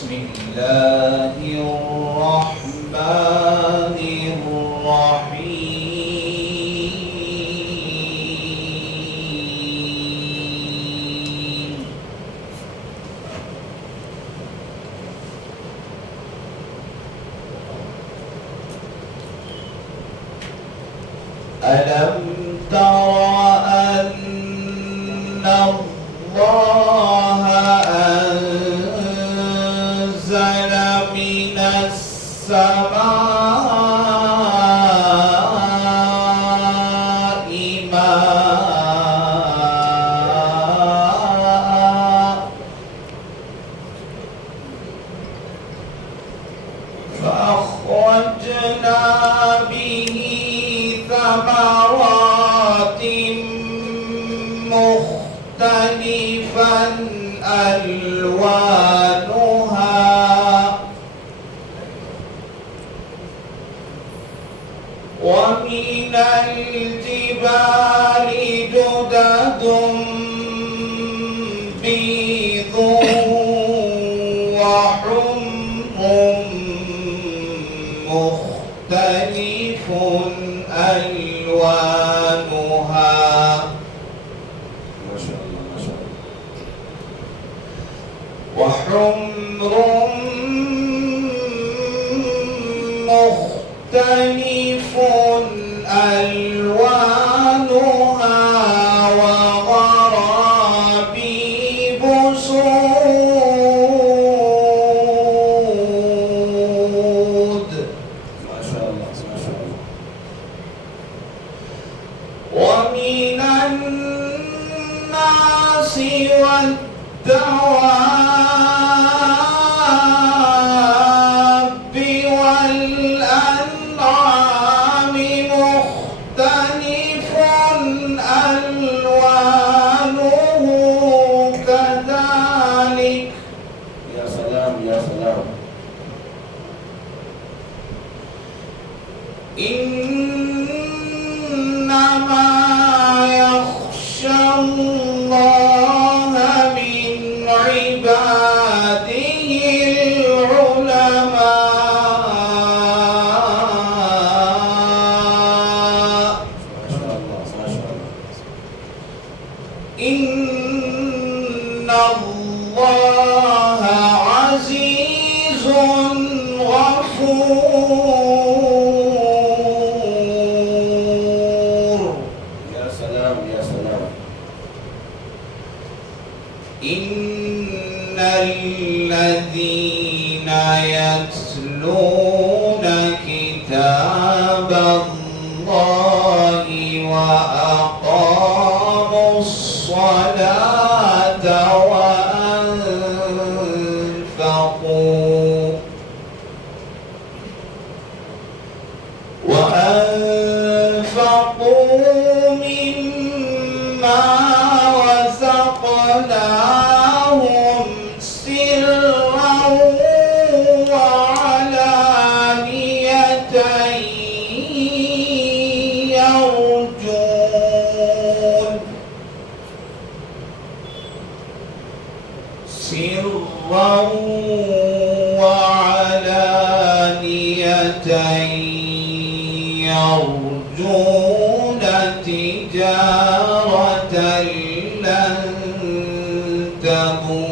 بسم الله الرحمن الرحيم ألم تر أن الله أنزل من السماء ماء فأخرجنا به ثمرات مختلفا ألوانها ومن الجبال جدد بيض وحمر مختلف ألوانها ما شاء الله ما شاء الله وحمر مختلف ألوانها وغرابيب سود ما شاء الله ما شاء الله ومن الناس والدواب والأنعام مختلف ألوانه كذلك يا سلام يا سلام إنما يخشى الله من عباده العلماء ما شاء الله ما شاء الله إن الله عزيز غفور يا سلام يا سلام إن الذين يتلون كتاب الله وأقاموا الصلاة وأنفقوا مما رزقناهم سرا وعلانية يرجون سرا وعلانية يرجون تجارة لن تبور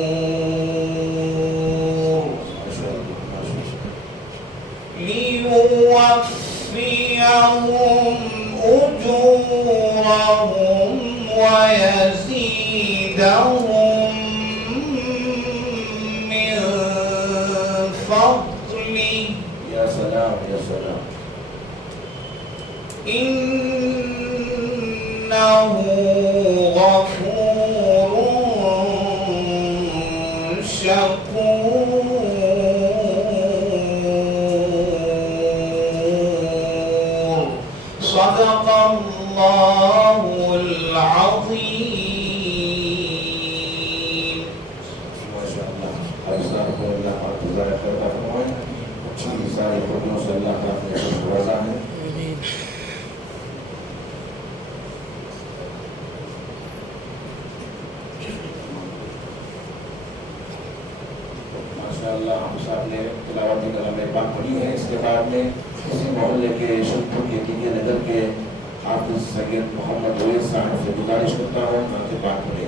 ما شاء الله ما شاء الله ليوفيهم أجورهم ويزيدهم من فضله يا سلام يا سلام إنه غفور شكور صدق الله العظيم ما شاء الله جزاكم الله جزاك خير أخوان ساري قدوس الله تعالى وزانه ما ماشاءاللہ ہم صاحب نے تلاوت کلام پاک پڑھی ہے. اس کے بعد میں اسی محلے کے شلپور کے ٹی نگر کے حافظ سید محمد اویس صاحب سے گزارش کرتا ہوں نعت پاک پڑھے.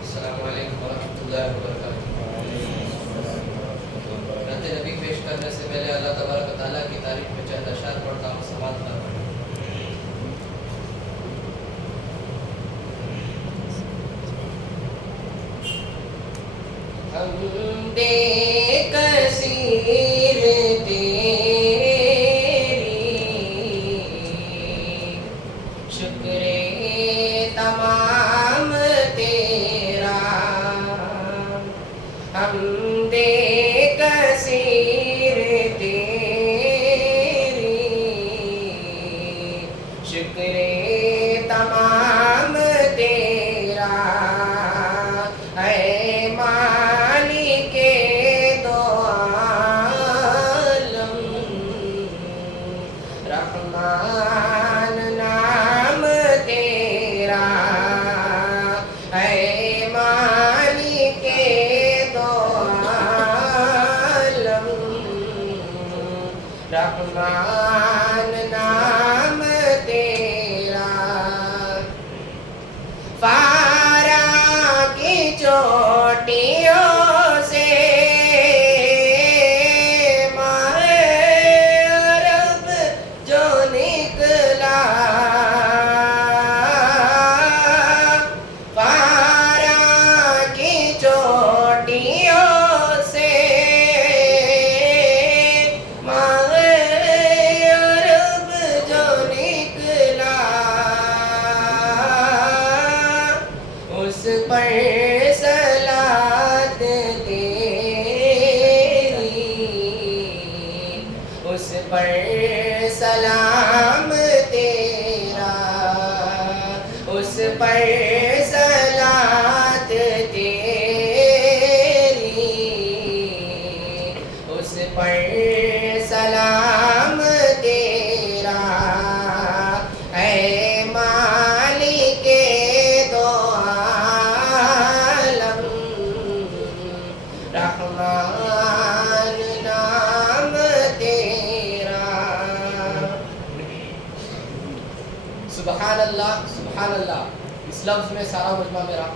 السلام علیکم ورحمۃ اللہ وبرکاتہ. نعت نبی پیش کرنے سے پہلے اللہ تبارک و تعالیٰ کی تعریف میں چند اشعار پڑھتا ہوں. سماعت فرمائیں. حمد کثیر تیری شکر تمام تیرا. حمد کثیر تیری شکر تمام تیرا. اے مالک دو عالم رحمان نام تیرا. اے مالک دو عالم رحمان نام تیرا. فارا کی چوٹیوں سے ماہ عرب جو نکلا. فارا کی چوٹیوں سے ماہ عرب جو نکلا. اس پر صلاۃ تیری اس پر سلام تیرا. اس پر صلاۃ تیری اس پر سلام تیرا. اے مالک دو عالم رحمان نام تیرا. سبحان اللہ سبحان اللہ. اس لفظ میں سارا مجمع میرا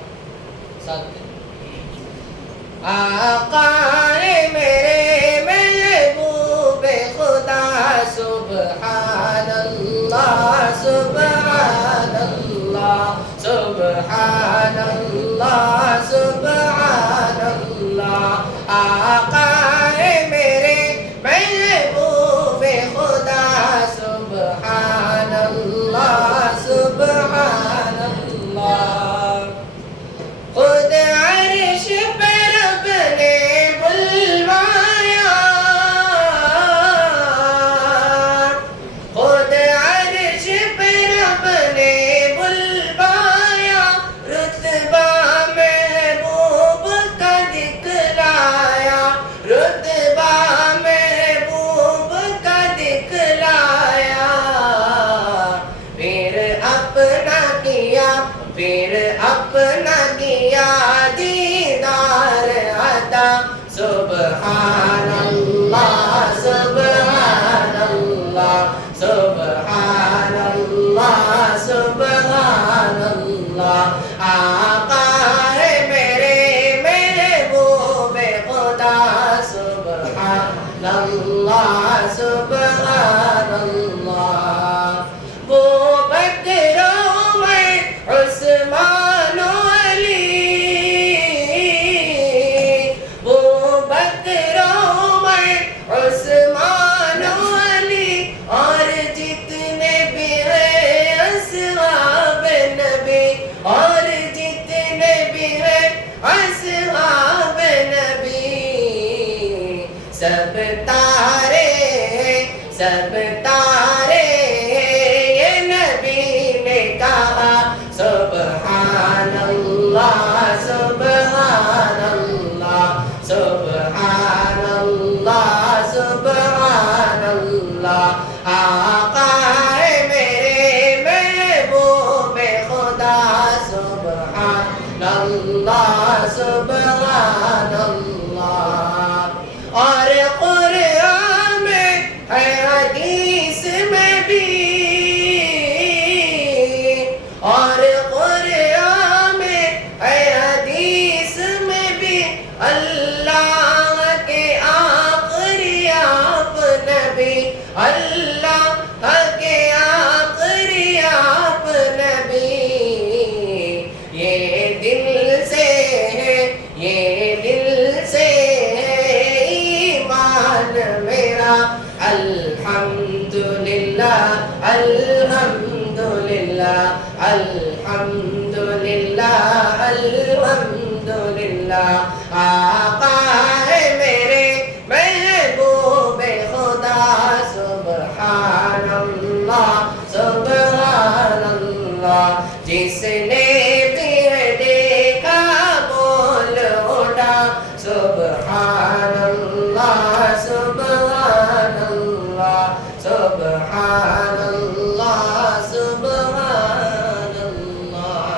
ساتھ دیں. آقا میرے محبوب خدا سبحان اللہ سبحان اللہ سبحان اللہ سبحان اللہ. آقا میرے محبوب خدا سبحان اللہ سبحان اللہ. خود عرش پہ رب نے بلوایا. خود عرش پہ رب نے بلوایا. رتبہ محبوب کا دکھلایا. رتبہ محبوب کا دکھلایا. پھر اپنا کیا پھر اپنا کیا دیدار عطا. سبحان اللہ سبحان اللہ سبحان اللہ سبحان اللہ. آقا ہے میرے محبوب خدا سبحان اللہ سبحان اللہ. وہ بکر عمر عثمان و علی. وہ بکر عمر عثمان و علی اور جتنے بھی ہیں اصحاب نبی. اور جتنے بھی ہیں اصحاب نبی. سب تارے یہ آقا ہے میرے محبوب خدا سبحان اللہ سبحان اللہ. اور قرآن میں ہے حدیث میں بھی اور قرآن میں ہے حدیث میں بھی اللہ کے آخری آپ نبی اللہ کے آخری آپ نبی. یہ دل سے ہے یہ دل سے ہے ایمان میرا. الحمدللہ الحمدللہ الحمدللہ الحمدللہ. آقا ہے میرے محبوب خدا سبحان اللہ سبحان اللہ. جس نے بھی دیکھا بول اٹھا سبحان اللہ سبحان اللہ سبحان اللہ سبحان اللہ.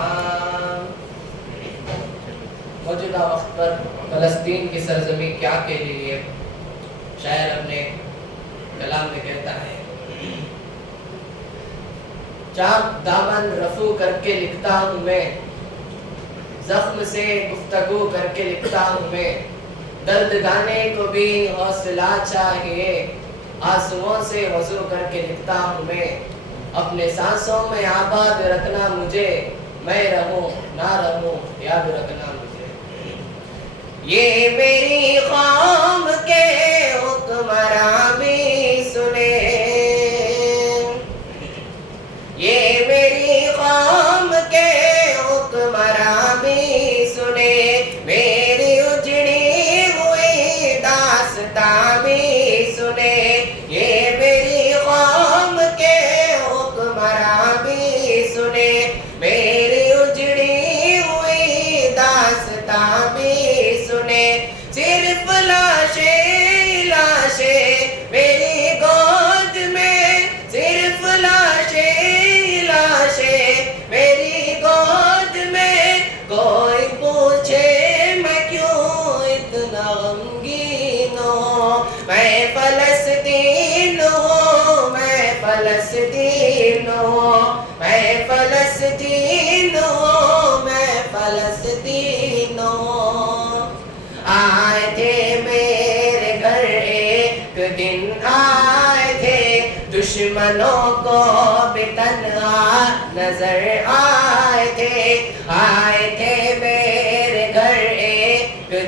موجودہ وقت پر فلسطین کی سرزمین کیا کے لیے شاعر اپنے کلام میں کہتا ہے، چاک دامن رفو کر کے لکھتا ہوں میں، زخم سے گفتگو کر کے لکھتا ہوں میں، درد گانے کو بھی حوصلہ چاہیے، آنسوؤں سے وضو کر کے لکھتا ہوں میں، اپنے سانسوں میں آباد رکھنا مجھے، میں رہوں نہ رہوں یاد رکھنا مجھے. یہ میری قوم کے حکمراں بھی سنے، یہ میری قوم کے حکمراں بھی سنے، میری اجڑی ہوئی داستاں بھی سنے. یہ میری قوم کے حکمراں بھی سنے، میری اجڑی ہوئی داستاں بھی سنے. صرف لاشیں لاشیں میری گود میں، صرف لاشیں لاشیں میری گود میں. کوئی پوچھے میں کیوں اتنا غمگین ہوں، میں فلسطین ہوں میں فلسطین ہوں میں فلسطین ہوں میں فلسطین ہوں. آئے تھے میرے گھر ایک دن آئے تھے، دشمنوں کو بھی تنہا نظر آئے تھے. آئے تھے میرے گھر ایک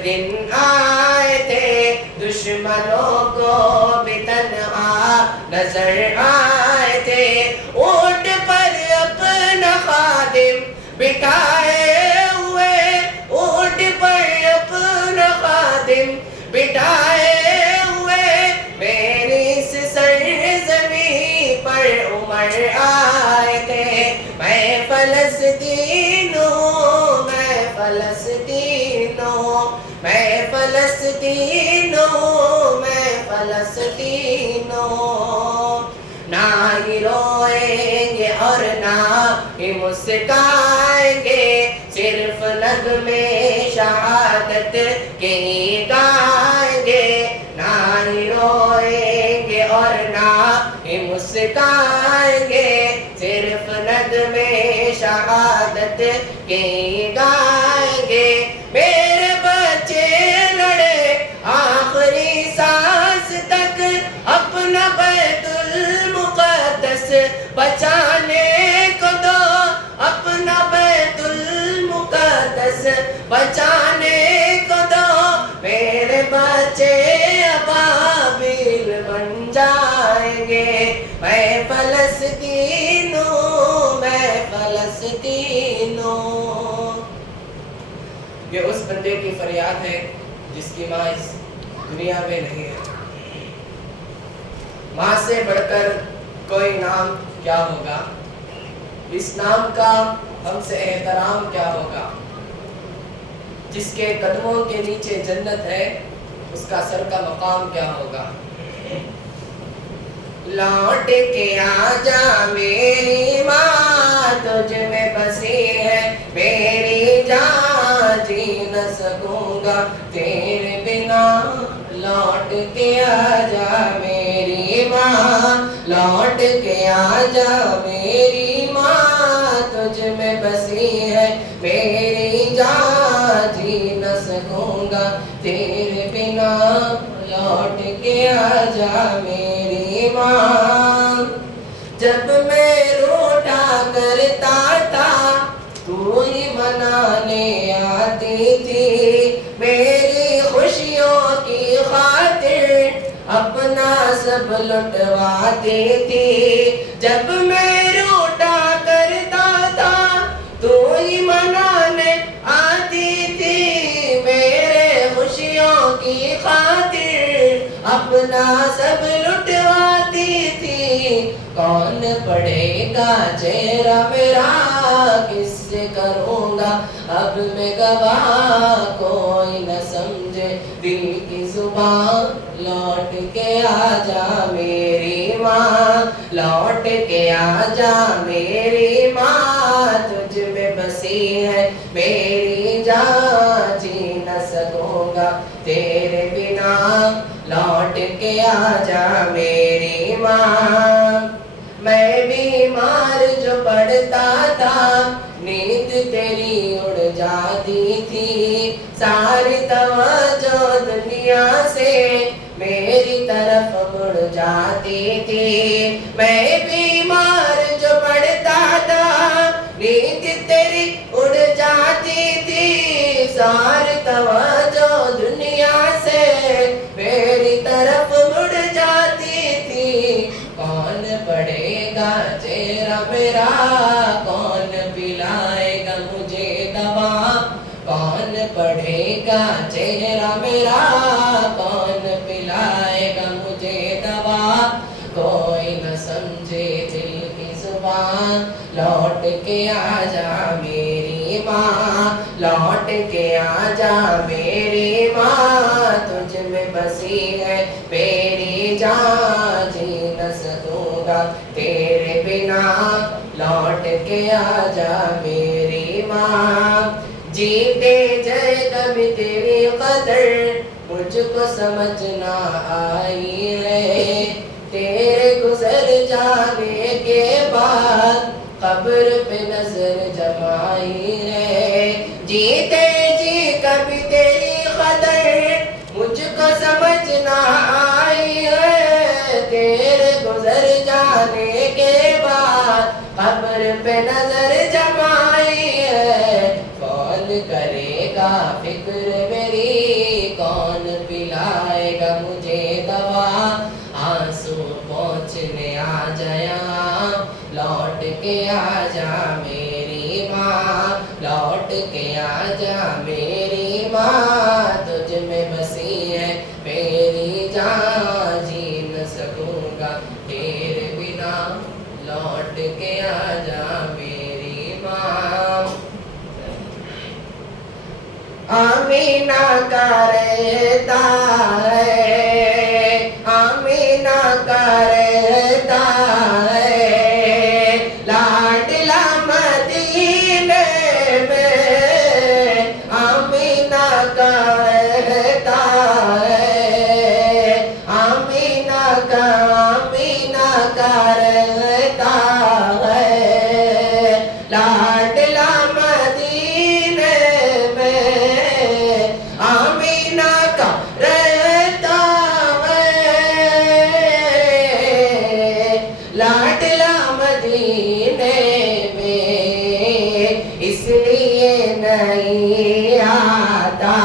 دن آئے تھے، دشمنوں کو بھی تنہا نظر آئے تھے. اونٹ پر اپنا خادم بٹھائے ہوئے، اونٹ پر اپنا خادم بٹھائے ہوئے، میری اس سرزمین پر عمر آئے تھے. میں فلسطین ہوں میں فلسطین ہوں میں فلسطین ہوں میں فلسطین ہوں. نہ ہی روئیں گے اور نہ ہی مسکرائیں گے، صرف نغمے شہادت کے ہی گائیں گے. نہ ہی روئیں گے اور نہ ہی مسکرائیں گے، صرف نغمے شہادت کے ہی گائیں گے. میرے بچے لڑے آخری سانس تک، اپنا بیت المقدس بچانے کو دو، اپنا بیت المقدس بچانے کو دو. میرے بچے ابابیل بن جائیں گے. میں فلسطین ہوں میں فلسطین ہوں. یہ اس بندے کی فریاد ہے جس کی ماں اس دنیا میں نہیں ہے. ماں سے بڑھ کر کوئی نام کیا ہوگا، اس نام کا ہم سے احترام کیا ہوگا. جس کے قدموں کے نیچے جنت ہے، اس کا سر کا مقام کیا ہوگا. لوٹ کے آجا میری ماں تجھ میں بسی ہے میری جان جی نہ سکوں گا تیرے بنا لوٹ کے آجا میری ماں لوٹ کے آجا میری ماں تجھ میں بسی ہے میری جان جی نہ سکوں گا تیرے بنا لوٹ کے آجا میری ماں جب میں روٹا کرتا تھا تو ہی منانے آتی تھی میری خوشیوں کی خاطر اپنا سب لٹواتی تھی جب میں روٹا کرتا تھا تو ہی منانے آتی تھی میرے خوشیوں کی خاطر اپنا سب لٹواتی تھی کون پڑھے گا چہرہ میرا کس سے کروں گا اب میں گواہ کوئی نہ سمجھے دل کی زبان لوٹ کے آجا میری ماں لوٹ کے آجا میری ماں تجھ میں بسی ہے میری جان جی نہ سکوں گا تیرے بنا لوٹ کے آجا میری ماں میں بیمار جو پڑتا تھا نیند تیری اڑ جاتی تھی ساری توجہ دنیا سے میری طرف مڑ جاتی تھی میں بیمار جو پڑتا تھا نیند تیری اڑ جاتی تھی ساری توجہ دنیا سے میری طرف مڑ جاتی تھی کون پڑھے گا چہرہ میرا کون پلائے گا مجھے دوا کون پڑھے گا چہرہ میرا کون پلائے گا مجھے دوا کوئی نہ سمجھے دل کی زبان لوٹ کے آجا میری ماں لوٹ کے آجا میری ماں تجھ میں بسی ہے میری جان جی نہ سکوں گا تیرے بنا لوٹ کے آجا میری ماں جیتے جائے کبھی تیری قدر مجھ کو سمجھ نہ آئی ہے تیرے گزر جانے کے بعد قبر پہ نظر جمائی ہے جیتے جی کبھی تیری قدر مجھ کو سمجھ نہ آئی ہے تیرے گزر جانے کے بعد قبر پہ نظر جمائی ہے کون کرے گا فکر میری کون پلائے گا مجھے دوا آنسو پہنچنے آ جایا لوٹ کے آجا میری ماں لوٹ کے آجا میری ماں تجھ میں بسی ہے میری جان جی نہ سکوں گا تیرے بنا لوٹ کے آجا میری ماں آمینہ کا رہتا ہے آمینہ کا رہتا ہے لاڈلا مدینے میں آمینہ کا رہتا ہے آمینہ کا رہتا ہے لاڈلا مدینے میں آمینہ کا رہتا ہے لاڈلا مدینے میں اس لیے نہیں آتا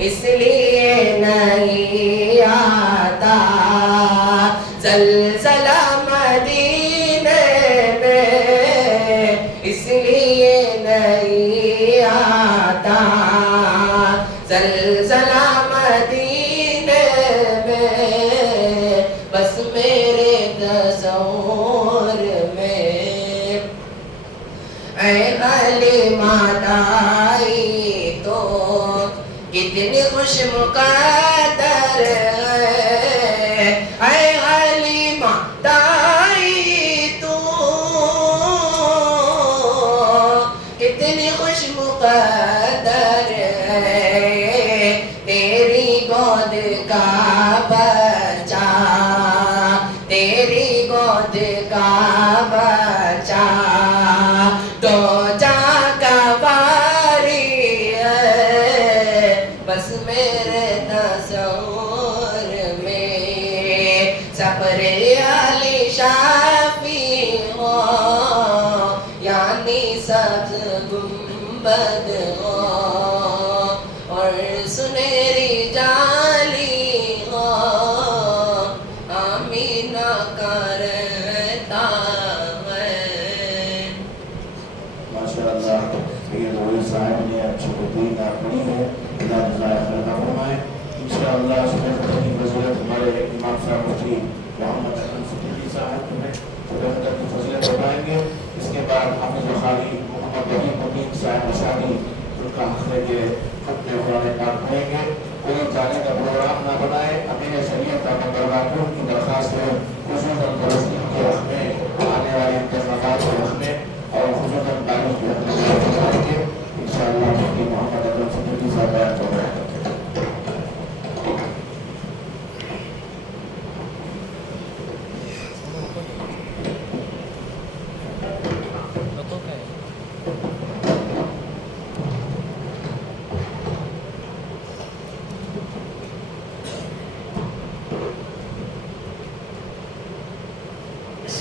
اس لیے نہیں آتا زلزلہ مدینے میں اس لیے نہیں آتا زلزلہ مدینے میں بس میرے تصور میں اے حلیمہ دائی تو کتنی خوش مقدر ہے اے حلیمہ دائی تو کتنی خوش مقدر ہے تیری گود کا بچہ، تیری گود کا بچہ تو جا کا باری ہے بس میرے تصور میں، سفر علی شافی ہو یعنی سبز گنبد ہو اور سنہری جالی ہو، آمینہ کا رہتا ہے۔ ماشاءاللہ سید علی صاحب نے اچھی تدبیر پڑھی ہے، اللہ جزائے خیر عطا فرمائے۔ انشاءاللہ صبح کی فضیلت ہمارے امام صاحب مفتی محمد اکرم صدیقی صاحب ہمیں صبح کی فضیلت بتائیں گے۔ اس کے بعد حافظ بخاری محمد رحیم الدین صاحب اشاری ان کا حق ہے کہ اپنے قرآن پاک پڑھیں گے۔ کوئی جانے کا پروگرام نہ بنائے، اپنے شریعت کا مقررات کی درخواست ہے، خصوصاً فلسطین کے حق میں، آنے والے انتخابات کے حق میں اور خصوصاً تعلیم کے حق میں بتائیں گے۔ انشاءاللہ مفتی محمد اکرم صدیقی صاحب بیان کریں گے۔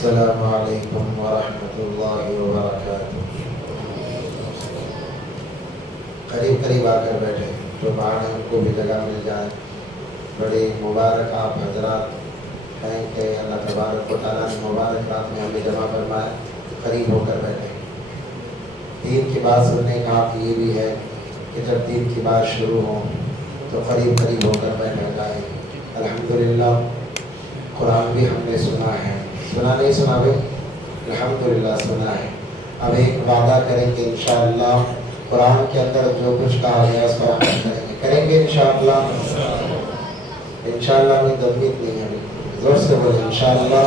السلام علیکم ورحمۃ اللہ وبرکاتہ۔ قریب قریب آ کر بیٹھے جو باہر ہیں ان کو بھی جگہ مل جائے۔ بڑی مبارک آپ حضرات ہیں کہ اللہ تبارک و تعالیٰ نے مبارک رات میں ہمیں جمع فرمایا، قریب ہو کر بیٹھے۔ دین کی بات سننے کا آپ یہ بھی ہے کہ جب دین کی بات شروع ہو تو قریب قریب ہو کر بیٹھا جائے۔ الحمدللہ قرآن بھی ہم نے سنا ہے، سنا نہیں سنا بھائی؟ الحمدللہ سنا ہے۔ اب ایک وعدہ کریں کہ انشاءاللہ قرآن کے اندر جو کچھ کہا گیا اس پر عمل کریں گے، کریں گے انشاءاللہ۔ انشاءاللہ میں تدبیر نہیں ہے، زور سے بولیں انشاءاللہ۔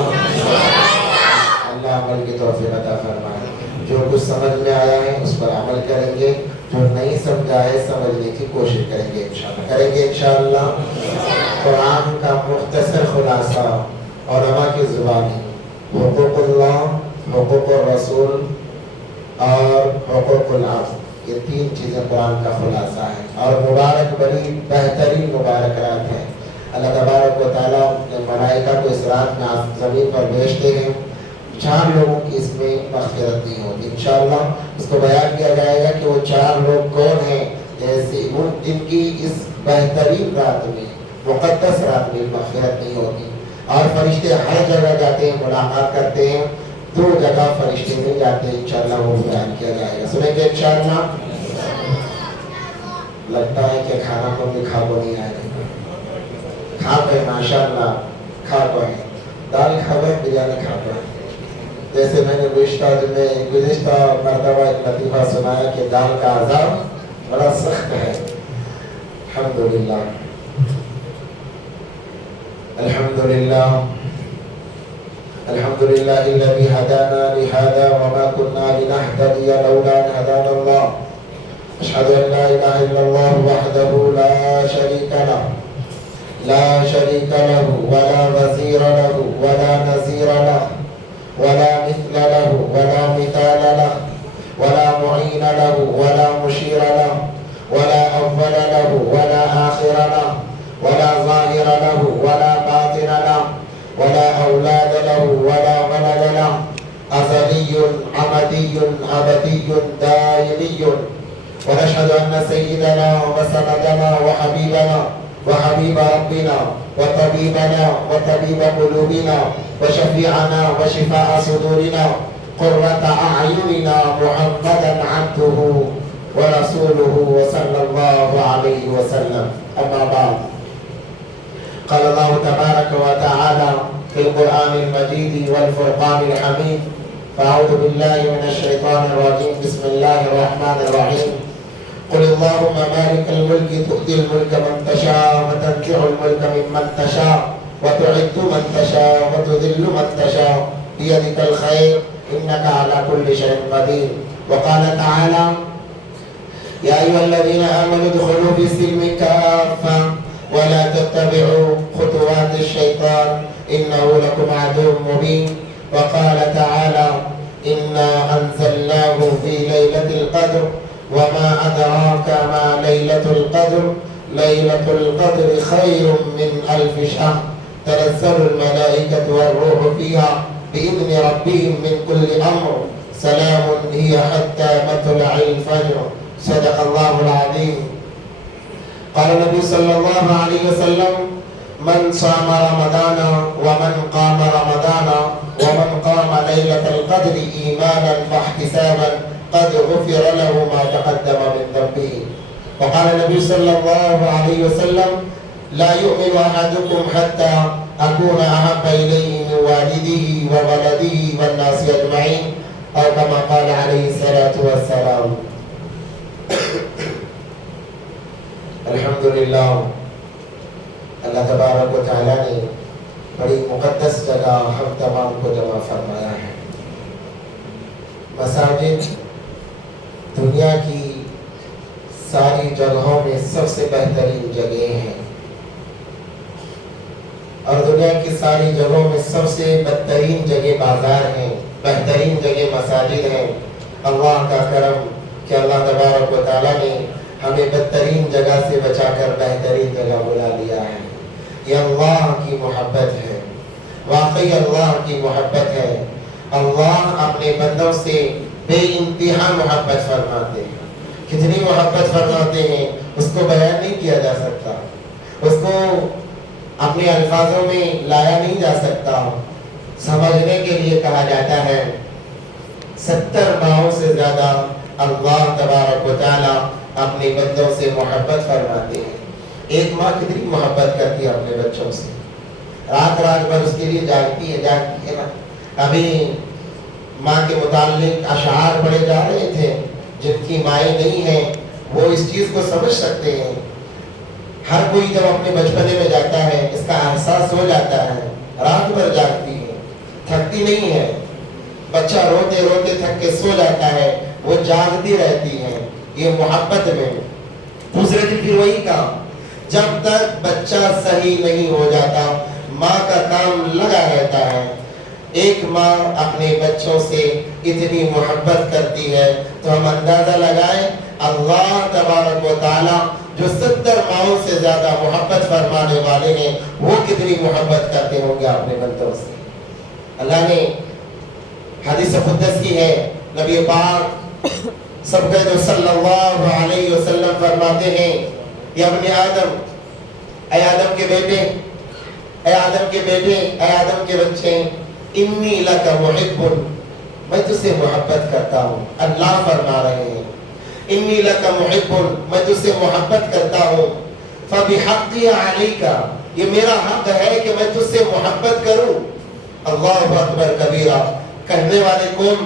اللہ عمل کی توفیق عطا فرمائے۔ جو کچھ سمجھ میں آیا ہے اس پر عمل کریں گے، جو نہیں سمجھا ہے سمجھنے کی کوشش کریں گے انشاءاللہ، کریں گے انشاءاللہ۔ قرآن کا مختصر خلاصہ علماء کی زبانی، حقوق اللہ، حقوق الرسول اور حقوق العبد، یہ تین چیزیں قرآن کا خلاصہ ہے اور مبارک بڑی بہترین مبارکات ہیں۔ اللہ تبارک و تعالیٰ ملائکہ کو اس رات میں زمین پر بھیجتے ہیں، 4 لوگوں کی اس میں مغفرت نہیں ہوتی۔ انشاءاللہ اس کو بیان کیا جائے گا کہ وہ 4 لوگ کون ہیں، جیسے جن کی اس بہترین رات میں، مقدس رات میں مغفرت نہیں ہوتی۔ اور فرشتے ہر جگہ جاتے ہیں، ملاقات کرتے ہیں، 2 جگہ فرشتے نہیں جاتے، انشاءاللہ وہ بیان کیا جائے گا، سنیں گے انشاءاللہ۔ لگتا ہے کہ کھانا کو بھی کھا کو نہیں آئے گا، کھا پہ ماشاءاللہ کھا کو ہے، دال کھا پہ بریانی کھا پہ۔ جیسے میں نے گزشتہ مرتبہ ایک لطیفہ سنایا کہ دال کا عذاب بڑا سخت ہے۔ الحمدللہ الحمدللہ الحمدللہ الذی ہدانا لہذا وما كنا لنہتدی لولا ان ہدانا اللہ۔ اشہد ان لا الہ الا اللہ وحدہ لا شریک لہ لا شریک لہ ولا وزیر لہ ولا نظیر لہ ولا مثل لہ ولا مثال لہ ولا معین لہ ولا مشیر لہ ولا اول لہ ولا آخر لہ ولا ظاہر لہ ولا باطن لہ ولا اولاد لہ ولا ولد لہ ازلی عمدی ابدی دائمی۔ ونشهد أن سيدنا وسندنا وحبيبنا وحبيب ربنا وطبيبنا وطبيب قلوبنا وشفيعنا وشفاء صدورنا قرة أعيننا محمدا عبده ورسوله وصلى الله عليه وسلم. أما بعد، قال الله تبارك وتعالى في القرآن المجيد والفرقان الحميد: فأعوذ بالله من الشيطان الرجيم، بسم الله الرحمن الرحيم. قل اللهم مالك الملك تؤتي الملك من تشاء وتنزع الملك ممن تشاء وتعز من تشاء وتذل من تشاء بيدك الخير إنك على كل شيء قدير. وقال تعالى يا أيها الذين آمنوا ادخلوا في السلم كافة ولا تتبعوا خطوات الشيطان إنه لكم عدو مبين. وقال تعالى إنا أنزلناه في ليلة القدر وما أدراك ما ليلة القدر ليلة القدر خير من 1000 شهر تنزل الملائكة والروح فيها بإذن ربهم من كل أمر سلام هي حتى مطلع الفجر. صدق الله العظيم. قال النبي صلى الله عليه وسلم من صام رمضان ومن قام رمضان ومن قام ليلة القدر إيمانا واحتسابا قد غفر له ما تقدم من ذنبه. وقال النبي صلى الله عليه وسلم لا يؤمن أحدكم حتى أكون أحب إليه من والده وولده والناس أجمعين أو كما قال عليه الصلاة والسلام. الحمدللہ اللہ تبارک و تعالیٰ نے بڑی مقدس جگہ ہم تمام کو جمع فرمایا ہے. مساجد دنیا کی ساری جگہوں میں سب سے بہترین جگہیں ہیں اور دنیا کی ساری جگہوں میں سب سے بدترین جگہ بازار ہیں، بہترین جگہ مساجد ہیں. اللہ کا کرم کہ اللہ تبارک و تعالیٰ نے ہمیں بدترین جگہ سے بچا کر بہترین جگہ بلا لیا ہے. یہ اللہ کی محبت ہے، واقعی اللہ کی محبت ہے. اللہ اپنے بندوں سے بے انتہا محبت فرماتے ہیں. کتنی محبت فرماتے ہیں اس کو بیان نہیں کیا جا سکتا، اس کو اپنے الفاظوں میں لایا نہیں جا سکتا. سمجھنے کے لیے کہا جاتا ہے 70 ماہوں سے زیادہ اللہ تبارک و تعالی اپنے بندوں سے محبت فرماتے ہیں. ایک ماں کتنی محبت کرتی ہے اپنے بچوں سے، رات رات بھر اس کے لیے جاگتی ہے نا. ابھی ماں کے متعلق اشعار پڑھے جا رہے تھے. جن کی مائیں نہیں ہیں وہ اس چیز کو سمجھ سکتے ہیں. ہر کوئی جب اپنے بچپنے میں جاتا ہے اس کا احساس ہو جاتا ہے. رات بھر جاگتی ہے، تھکتی نہیں ہے. بچہ روتے روتے تھک کے سو جاتا ہے، وہ جاگتی رہتی ہے. یہ محبت میں دوسرے دن پھر وہی کام. جب تک بچہ صحیح نہیں ہو جاتا ماں کا کام لگا رہتا ہے. ایک ماں اپنے بچوں سے اتنی محبت کرتی ہے تو ہم اندازہ لگائیں اللہ تبارک و تعالی جو 70 ماہوں سے زیادہ محبت فرمانے والے ہیں وہ کتنی محبت کرتے ہوں گے اپنے بندوں سے. اللہ نے حدیث قدس کی ہے، نبی پاک سب کہتے صلی اللہ علیہ وسلم فرماتے ہیں یا ابن آدم، اے آدم کے بیٹے، اے آدم کے بیٹے، اے آدم کے بچے، انی لک محب، میں تجھ سے محبت کرتا ہوں. اللہ فرما رہے ہیں انی لک محب، میں تجھ سے محبت کرتا ہوں. فبحقی علیک، یہ میرا حق ہے کہ میں تجھ سے محبت کروں. اللہ اکبر کبیرہ. کہنے والے کون؟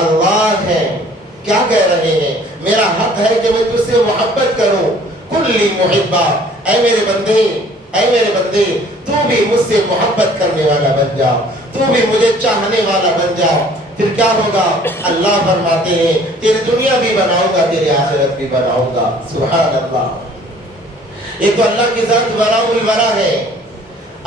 اللہ ہے. کیا کہہ رہے ہیں؟ میرا حق ہے کہ میں تجھ سے محبت کروں. کلی محبہ، اے میرے بندے، اے میرے بندے تو بھی مجھ سے محبت کرنے والا بن جا، تو بھی مجھے چاہنے والا بن جا. پھر کیا ہوگا؟ اللہ فرماتے ہیں تیری دنیا بھی بناؤں گا، تیری آخرت بھی بناؤں گا. سبحان اللہ. ایک تو اللہ کی ذات براء البراء ہے.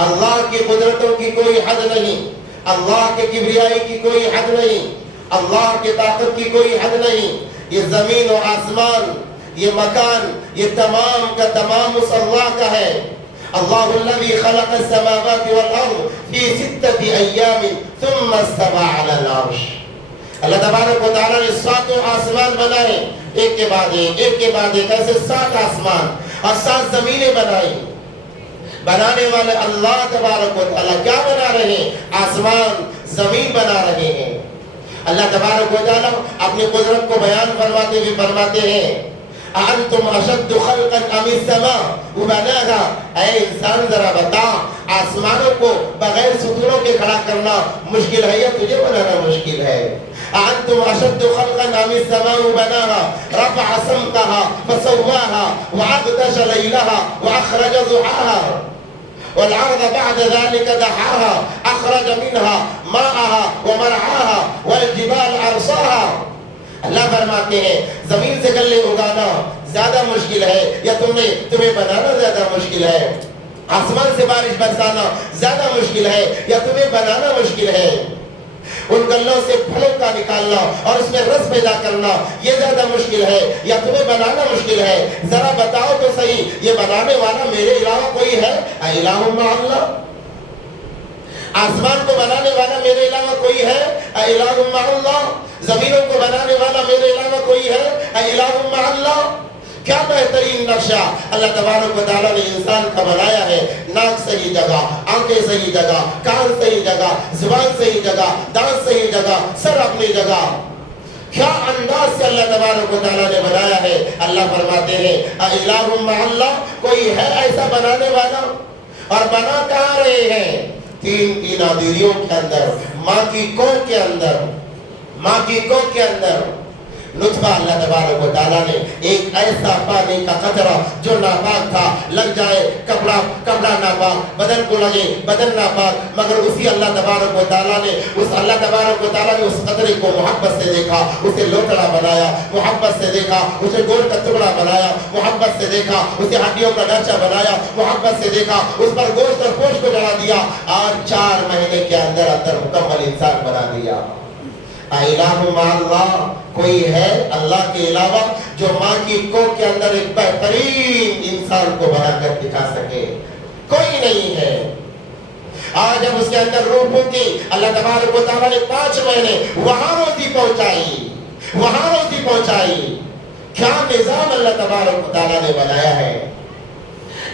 اللہ کی قدرتوں کی کوئی حد نہیں، اللہ کے کبریائی کی کوئی حد نہیں، اللہ کی طاقت کی کوئی حد نہیں. یہ زمین و آسمان، یہ مکان، یہ تمام کا تمام اس اللہ کا ہے. اللہ الذی خلق السماوات والارض فی 6 ایام ثم استوى علی العرش. اللہ تبارک و تعالیٰ نے 7 آسمان بنائے، ایک کے بعد ایک، ایک کے بعد ایک، ایسے 7 آسمان اور 7 زمینیں بنائی. بنانے والے اللہ تبارک و تعالیٰ کیا بنا رہے ہیں؟ آسمان زمین بنا رہے ہیں. اللہ تبارک و تعالیٰ اپنی قدرت کو بیان فرماتے ہوئے فرماتے ہیں انتم اشد خلقا ام السماء بناها. اے انسان ذرا بتا آسمانوں کو بغیر ستونوں کے کھڑا کرنا مشکل ہے یا تجھے بنانا مشکل ہے؟ انتم اشد خلقا ام السماء بناها رفع سمكها فسواها وعغطش ليلها واخرج ضحاها. والارض بعد ذلك دحاها اخرج منها ماءها ومرعاها والجبال ارساها. اللہ فرماتے ہیں زمین سے غلے اگانا زیادہ مشکل ہے یا تمہیں بنانا زیادہ مشکل ہے؟ آسمان سے بارش برسانا زیادہ مشکل ہے یا تمہیں بنانا مشکل ہے؟ ان گلوں سے پھلوں کا نکالنا اور اس میں رس پیدا کرنا یہ زیادہ مشکل ہے یا تمہیں بنانا مشکل ہے؟ ذرا بتاؤ تو صحیح، یہ بنانے والا میرے علاوہ کوئی ہے؟ الہ مع اللہ. آسمان کو بنانے والا میرے علاوہ کوئی ہے؟ الہ مع اللہ. زمینوں کو بنانے والا میرے علاوہ کوئی ہے؟ الہ مع اللہ. کیا بہترین نقشہ اللہ تبارک و تعالیٰ نے انسان کا بنایا ہے. ناک صحیح جگہ، آنکھیں صحیح جگہ، کان صحیح جگہ، زبان صحیح جگہ، دانت صحیح جگہ، سر اپنی جگہ. کیا انداز سے اللہ تبارک و تعالیٰ نے بنایا ہے. اللہ فرماتے ہیں الہ مع اللہ، کوئی ہے ایسا بنانے والا؟ اور بنا کہاں رہے ہیں؟ تین نادریوں کے اندر، ماں کی کوکھ کے اندر. ماں کی کوکھ کے اندر نطفہ اللہ تبارک و تعالیٰ نے ایک ایسا پانی کا قطرہ جو ناپاک تھا، لگ جائے کپڑا ناپاک، بدن کو لگے بدن ناپاک، مگر اسی اللہ تبارک و تعالیٰ نے اس قطرے کو محبت سے دیکھا، اسے لوٹڑا بنایا، محبت سے دیکھا، اسے گوشت کا ٹکڑا بنایا، محبت سے دیکھا، اسے ہڈیوں کا ڈھانچہ بنایا، محبت سے دیکھا، اس پر گوشت اور گوشت کو چڑھا دیا اور 4 مہینے کے اندر مکمل انسان بنا دیا. الہ مع اللہ، کوئی ہے اللہ کے علاوہ جو ماں کی کوکھ کے اندر ایک بہترین انسان کو بنا کر دکھا سکے؟ کوئی نہیں ہے. آج جب اس کے اندر روح پھونکی، اللہ تبارک و تعالیٰ نے 5 مہینے وہاں روزی پہنچائی. کیا نظام اللہ تبارک و تعالیٰ نے بنایا ہے.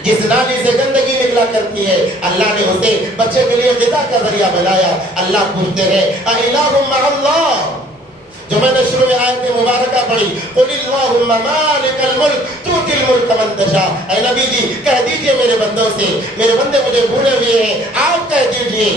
جس نالی سے گندگی نکلا کرتی ہے اللہ نے اسے بچے کے لیے غذا کا ذریعہ بنایا. اللہ پوچھتے ہیں الہ مع اللہ. جو میں نے شروع میں آیت مبارکہ پڑھی، قل اللہم مالک الملک تؤتی الملک من تشاء. اے نبی جی کہہ دیجئے میرے بندوں سے، میرے بندے مجھے بھولے ہوئے ہیں، آپ کہہ دیجئے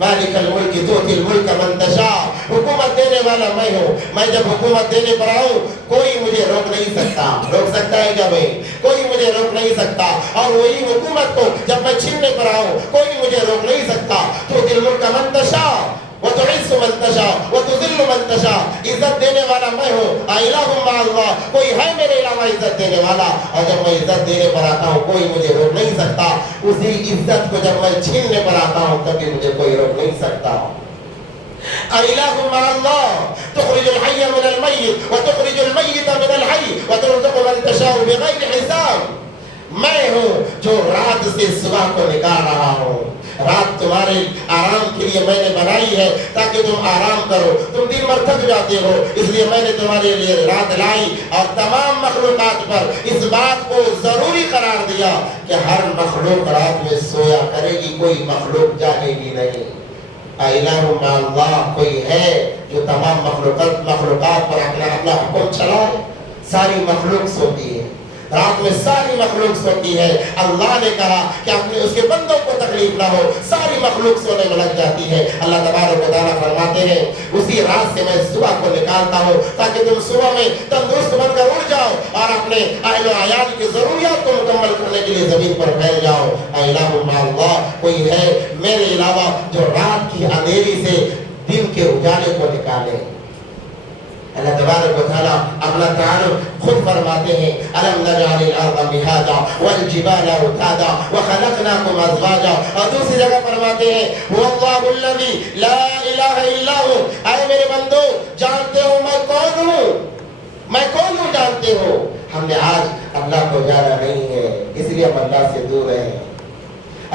مالک الملک تؤتی الملک من تشاء. حکومت دینے والا میں ہوں. میں جب حکومت دینے پر آؤں کوئی مجھے روک نہیں سکتا. روک سکتا ہے کیا بھائی؟ کوئی مجھے روک نہیں سکتا. اور وہی حکومت کو جب میں چھیننے پر آؤں کوئی مجھے روک نہیں سکتا. تؤتی الملک من تشاء وتعز من تشاء وتذل من تشاء. عزت دینے والا میں ہوں. الہ مع اللہ، کوئی ہے میرے علاوہ عزت دینے والا؟ اور جب میں عزت دینے پر آتا ہوں کوئی مجھے روک نہیں سکتا. اسی عزت کو جب میں چھیننے پر آتا ہوں تبھی مجھے کوئی روک نہیں سکتا. الہ مع اللہ، تخرج الحی من المیت وتخرج المیت من الحی وترزق من تشاء بغیر حساب. میں ہوں جو رات سے صبح کو نکال رہا ہوں. رات تمہارے آرام کے لیے میں نے بنائی ہے تاکہ تم آرام کرو. تم دن بھر تھک جاتے ہو، اس لیے میں نے تمہارے لیے رات لائی اور تمام مخلوقات پر اس بات کو ضروری قرار دیا کہ ہر مخلوق رات میں سویا کرے گی، کوئی مخلوق جاگے گی نہیں. الہ مع اللہ، کوئی ہے جو تمام مخلوقات پر اپنا حکم چلائے؟ ساری مخلوق سوتی ہے، رات میں ساری مخلوق سوتی ہے. اللہ نے کہا کہ اپنے اس کے بندوں کو تکلیف نہ ہو، ساری مخلوق سونے میں لگ جاتی ہے. اللہ تبارک و تعالیٰ فرماتے ہیں اسی رات سے میں صبح کو نکالتا ہوں تاکہ تم صبح میں تندرست بن کر اٹھ جاؤ اور اپنے اہل و عیال کی ضروریات کو مکمل کرنے کے لیے زمین پر پھیل جاؤ. الہ مع اللہ، کوئی ہے میرے علاوہ جو رات کی اندھیری سے دن کے اجالے کو نکالے؟ اللہ تبارک و تعالیٰ اپنا تعارف خود فرماتے ہیں الم نجعل الارض مہادا والجبال اوتادا وخلقناکم ازواجا. اور دوسری جگہ فرماتے ہیں هو اللہ الذی لا الہ الا هو. اے میرے بندو جانتے ہو میں کون ہوں؟ میں کون ہوں جانتے ہو؟ ہم نے آج اللہ کو جانا نہیں ہے اس لیے ہم اللہ سے دور ہیں.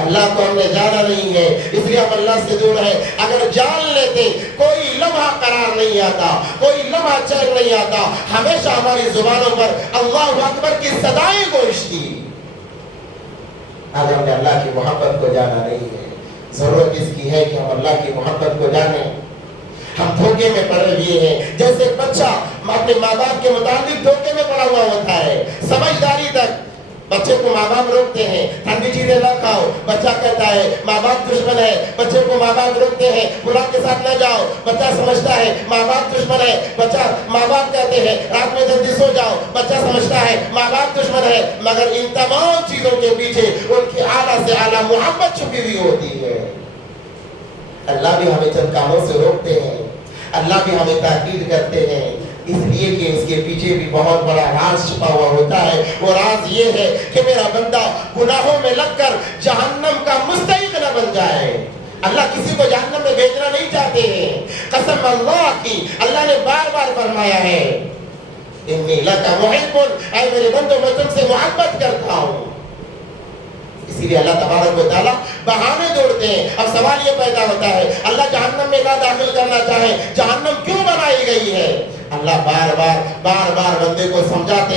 اللہ کو ہم نے جانا نہیں ہے اس لیے ہم اللہ سے دور ہیں. اگر جان لیتے کوئی لمحہ قرار نہیں آتا، کوئی لمحہ چین نہیں آتا. ہمیشہ ہماری زبانوں پر اللہ اکبر کی صدائیں گونجتی. آج ہم نے اللہ کی محبت کو جانا نہیں ہے. ضرورت اس کی ہے کہ ہم اللہ کی محبت کو جانیں. ہم دھوکے میں پڑے ہوئے ہیں. جیسے بچہ اپنے ماں باپ کے متعلق دھوکے میں پڑا ہوا ہوتا ہے. سمجھداری تک بچے کو ماں باپ روکتے ہیں ٹھنڈی چیزیں نہ کھاؤ، بچہ کہتا ہے ماں باپ دشمن ہے، بچے کو ماں باپ روکتے ہیں فلاں کے ساتھ نہ جاؤ، بچہ سمجھتا ہے ماں باپ دشمن ہے، بچہ ماں باپ کہتے ہیں رات میں جلدی سو جاؤ، بچہ سمجھتا ہے ماں باپ دشمن ہے، مگر ان تمام چیزوں کے پیچھے ان کی اعلیٰ سے اعلیٰ محبت چھپی ہوئی ہوتی ہے۔ اللہ بھی ہمیں چند کاموں سے روکتے ہیں، اللہ بھی ہمیں تاکید کرتے ہیں، اس لیے کہ اس کے پیچھے بھی بہت بڑا راز چھپا ہوا ہوتا ہے۔ وہ راز یہ ہے کہ میرا بندہ گناہوں میں لگ کر جہنم کا مستحق نہ بن جائے۔ اللہ کسی کو جہنم میں بھیجنا نہیں چاہتے ہیں، قسم اللہ کی اللہ نے بار بار فرمایا ہے انی لک محب، اے میرے بندو میں تم سے محبت کرتا ہوں۔ اسی لیے اللہ تبارک و تعالیٰ بہانے جوڑتے ہیں۔ اب سوال یہ پیدا ہوتا ہے اللہ جہنم میں نہ داخل کرنا چاہے، جہنم کیوں بنائی گئی ہے؟ اللہ بار بار بندے کو سمجھاتے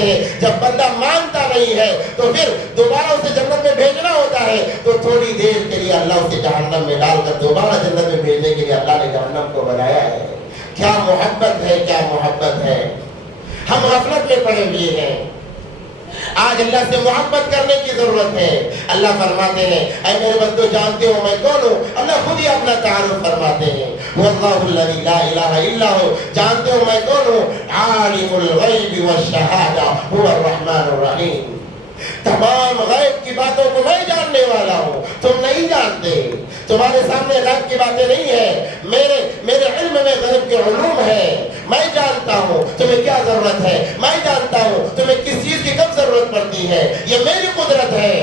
ہیں۔ جب بندہ مانتا نہیں ہے تو پھر دوبارہ اسے جنت میں بھیجنا ہوتا ہے، تو تھوڑی دیر کے لیے اللہ اسے جہنم میں ڈال کر دوبارہ جنت میں بھیجنے کے لیے اللہ نے جہنم کو بنایا ہے۔ کیا محبت ہے، کیا محبت ہے! ہم غفلت میں پڑے ہوئے ہیں۔ آج اللہ سے محبت کرنے کی ضرورت ہے۔ اللہ فرماتے ہیں اے میرے بندو جانتے ہو میں کون ہوں؟ اللہ خود ہی اپنا تعارف فرماتے ہیں واللہ الذی لا الہ الا ہو، جانتے ہو میں کون ہوں؟ عالم الغیب والشہادہ هو الرحمن الرحیم، تمام غیب کی باتوں کو میں جاننے والا ہوں، تم نہیں جانتے، تمہارے سامنے غیب کی باتیں نہیں ہیں، میرے علم میں غیب کے علوم ہے، میں جانتا ہوں تمہیں کیا ضرورت ہے، میں جانتا ہوں تمہیں کس چیز کی کب ضرورت پڑتی ہے، یہ میری قدرت ہے۔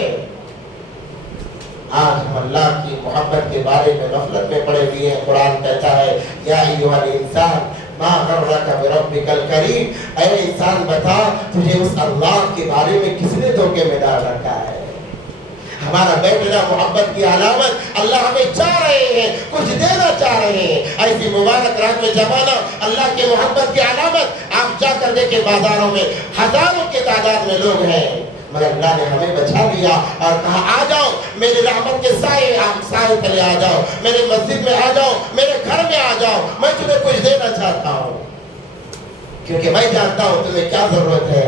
آج ہم اللہ کی محبت کے بارے میں غفلت میں پڑے ہوئے ہیں۔ قرآن کہتا ہے یا ایھا الانسان ما غرک بربک الکریم، اے انسان بتا تجھے اس اللہ کے بارے میں کس نے دھوکے میں ڈال رکھا ہے۔ ہمارا بیٹھنا محبت کی علامت، اللہ ہمیں چاہ رہے ہیں، کچھ دینا چاہ رہے ہیں۔ ایسی مبارک رات میں جمانا اللہ کی محبت کی علامت۔ آپ جا کر دیکھیں بازاروں میں ہزاروں کی تعداد میں لوگ ہیں، مگر اللہ نے ہمیں بچا لیا اور کہا آ جاؤ میری رحمت کے سائے تلے آ جاؤ، میرے مسجد میں آ جاؤ، میرے گھر میں آ جاؤ، میں تمہیں کچھ دینا چاہتا ہوں، کیونکہ میں جانتا ہوں تمہیں کیا ضرورت ہے۔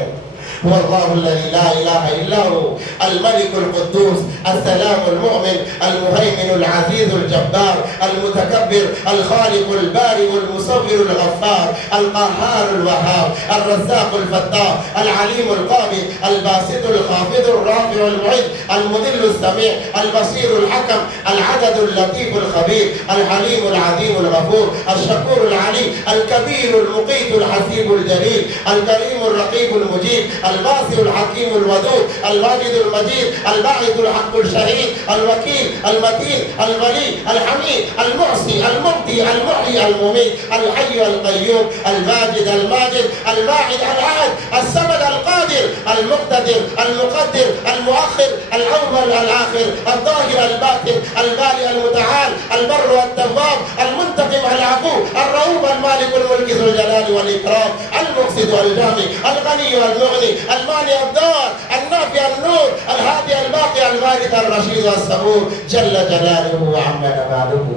والله الذي لا اله الا هو الملك القدوس السلام المؤمن المهيمن العزيز الجبار المتكبر الخالق البارئ المصور الغفار القهار الوهاب الرزاق الفتاح العليم القابض الباسط الخافض الرافع المعز المذل السميع البصير الحكم العدد اللطيف الخبير الحليم العظيم الغفور الشكور العليم الكبير المقيت الحسيب الجليل الكريم الرقيب المجيب الواسع الحكيم الودود الواجد المجيد الباعث الحق الشهيد الوكيل المتين الولي الحميد المعصي المبدي المحيي المميت الحي القيوم الماجد الماجد الواحد الأحد الصمد القادر المقتدر المقدر المؤخر الأول الآخر الظاهر الباطن البارئ المتعال البر التواب المنتقم العفو الرؤوف المالك الملك ذو الجلال والإكرام المقصد الجامع الغني المغني المانع الدار النافع النور الهادي الباقي الوارث الرشيد الصبور جل جلاله وعم جلاله۔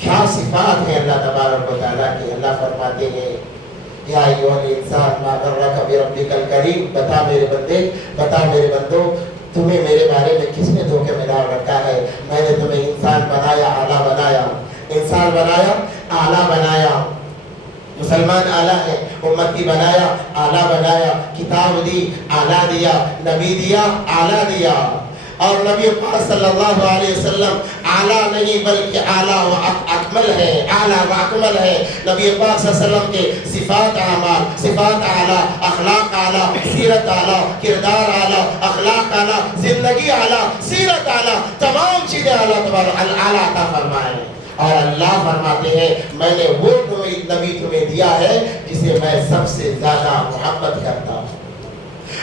کیا صفات ہیں اللہ تبارک و تعالیٰ کی۔ اللہ فرماتے ہیں یا ایھا الانسان ما غرک بربک الکریم، بتا میرے بندے، بتا میرے بندو تمہیں میرے بارے میں کس نے دھوکے میں ڈال رکھا ہے؟ میں نے تمہیں انسان بنایا، اعلیٰ بنایا، انسان بنایا، اعلیٰ بنایا، مسلمان اعلیٰ ہے، امتی بنایا، اعلیٰ بنایا، کتاب دی، اعلیٰ دیا، نبی دیا، اعلیٰ دیا، اور نبی پاک صلی اللہ علیہ وسلم اعلیٰ نہیں بلکہ اعلیٰ و اکمل ہے، اعلیٰ و اکمل ہے۔ نبی پاک صلی اللہ علیہ وسلم کے صفات اعمال، صفات اعلیٰ، اخلاق اعلیٰ، سیرت اعلیٰ، کردار اعلیٰ، اخلاق اعلیٰ، زندگی اعلیٰ، سیرت اعلیٰ، تمام چیزیں اعلیٰ تبارک اعلیٰ عطا فرمائے۔ اور اللہ فرماتے ہیں میں نے وہ نبی تمہیں دیا ہے جسے میں سب سے زیادہ محبت کرتا ہوں،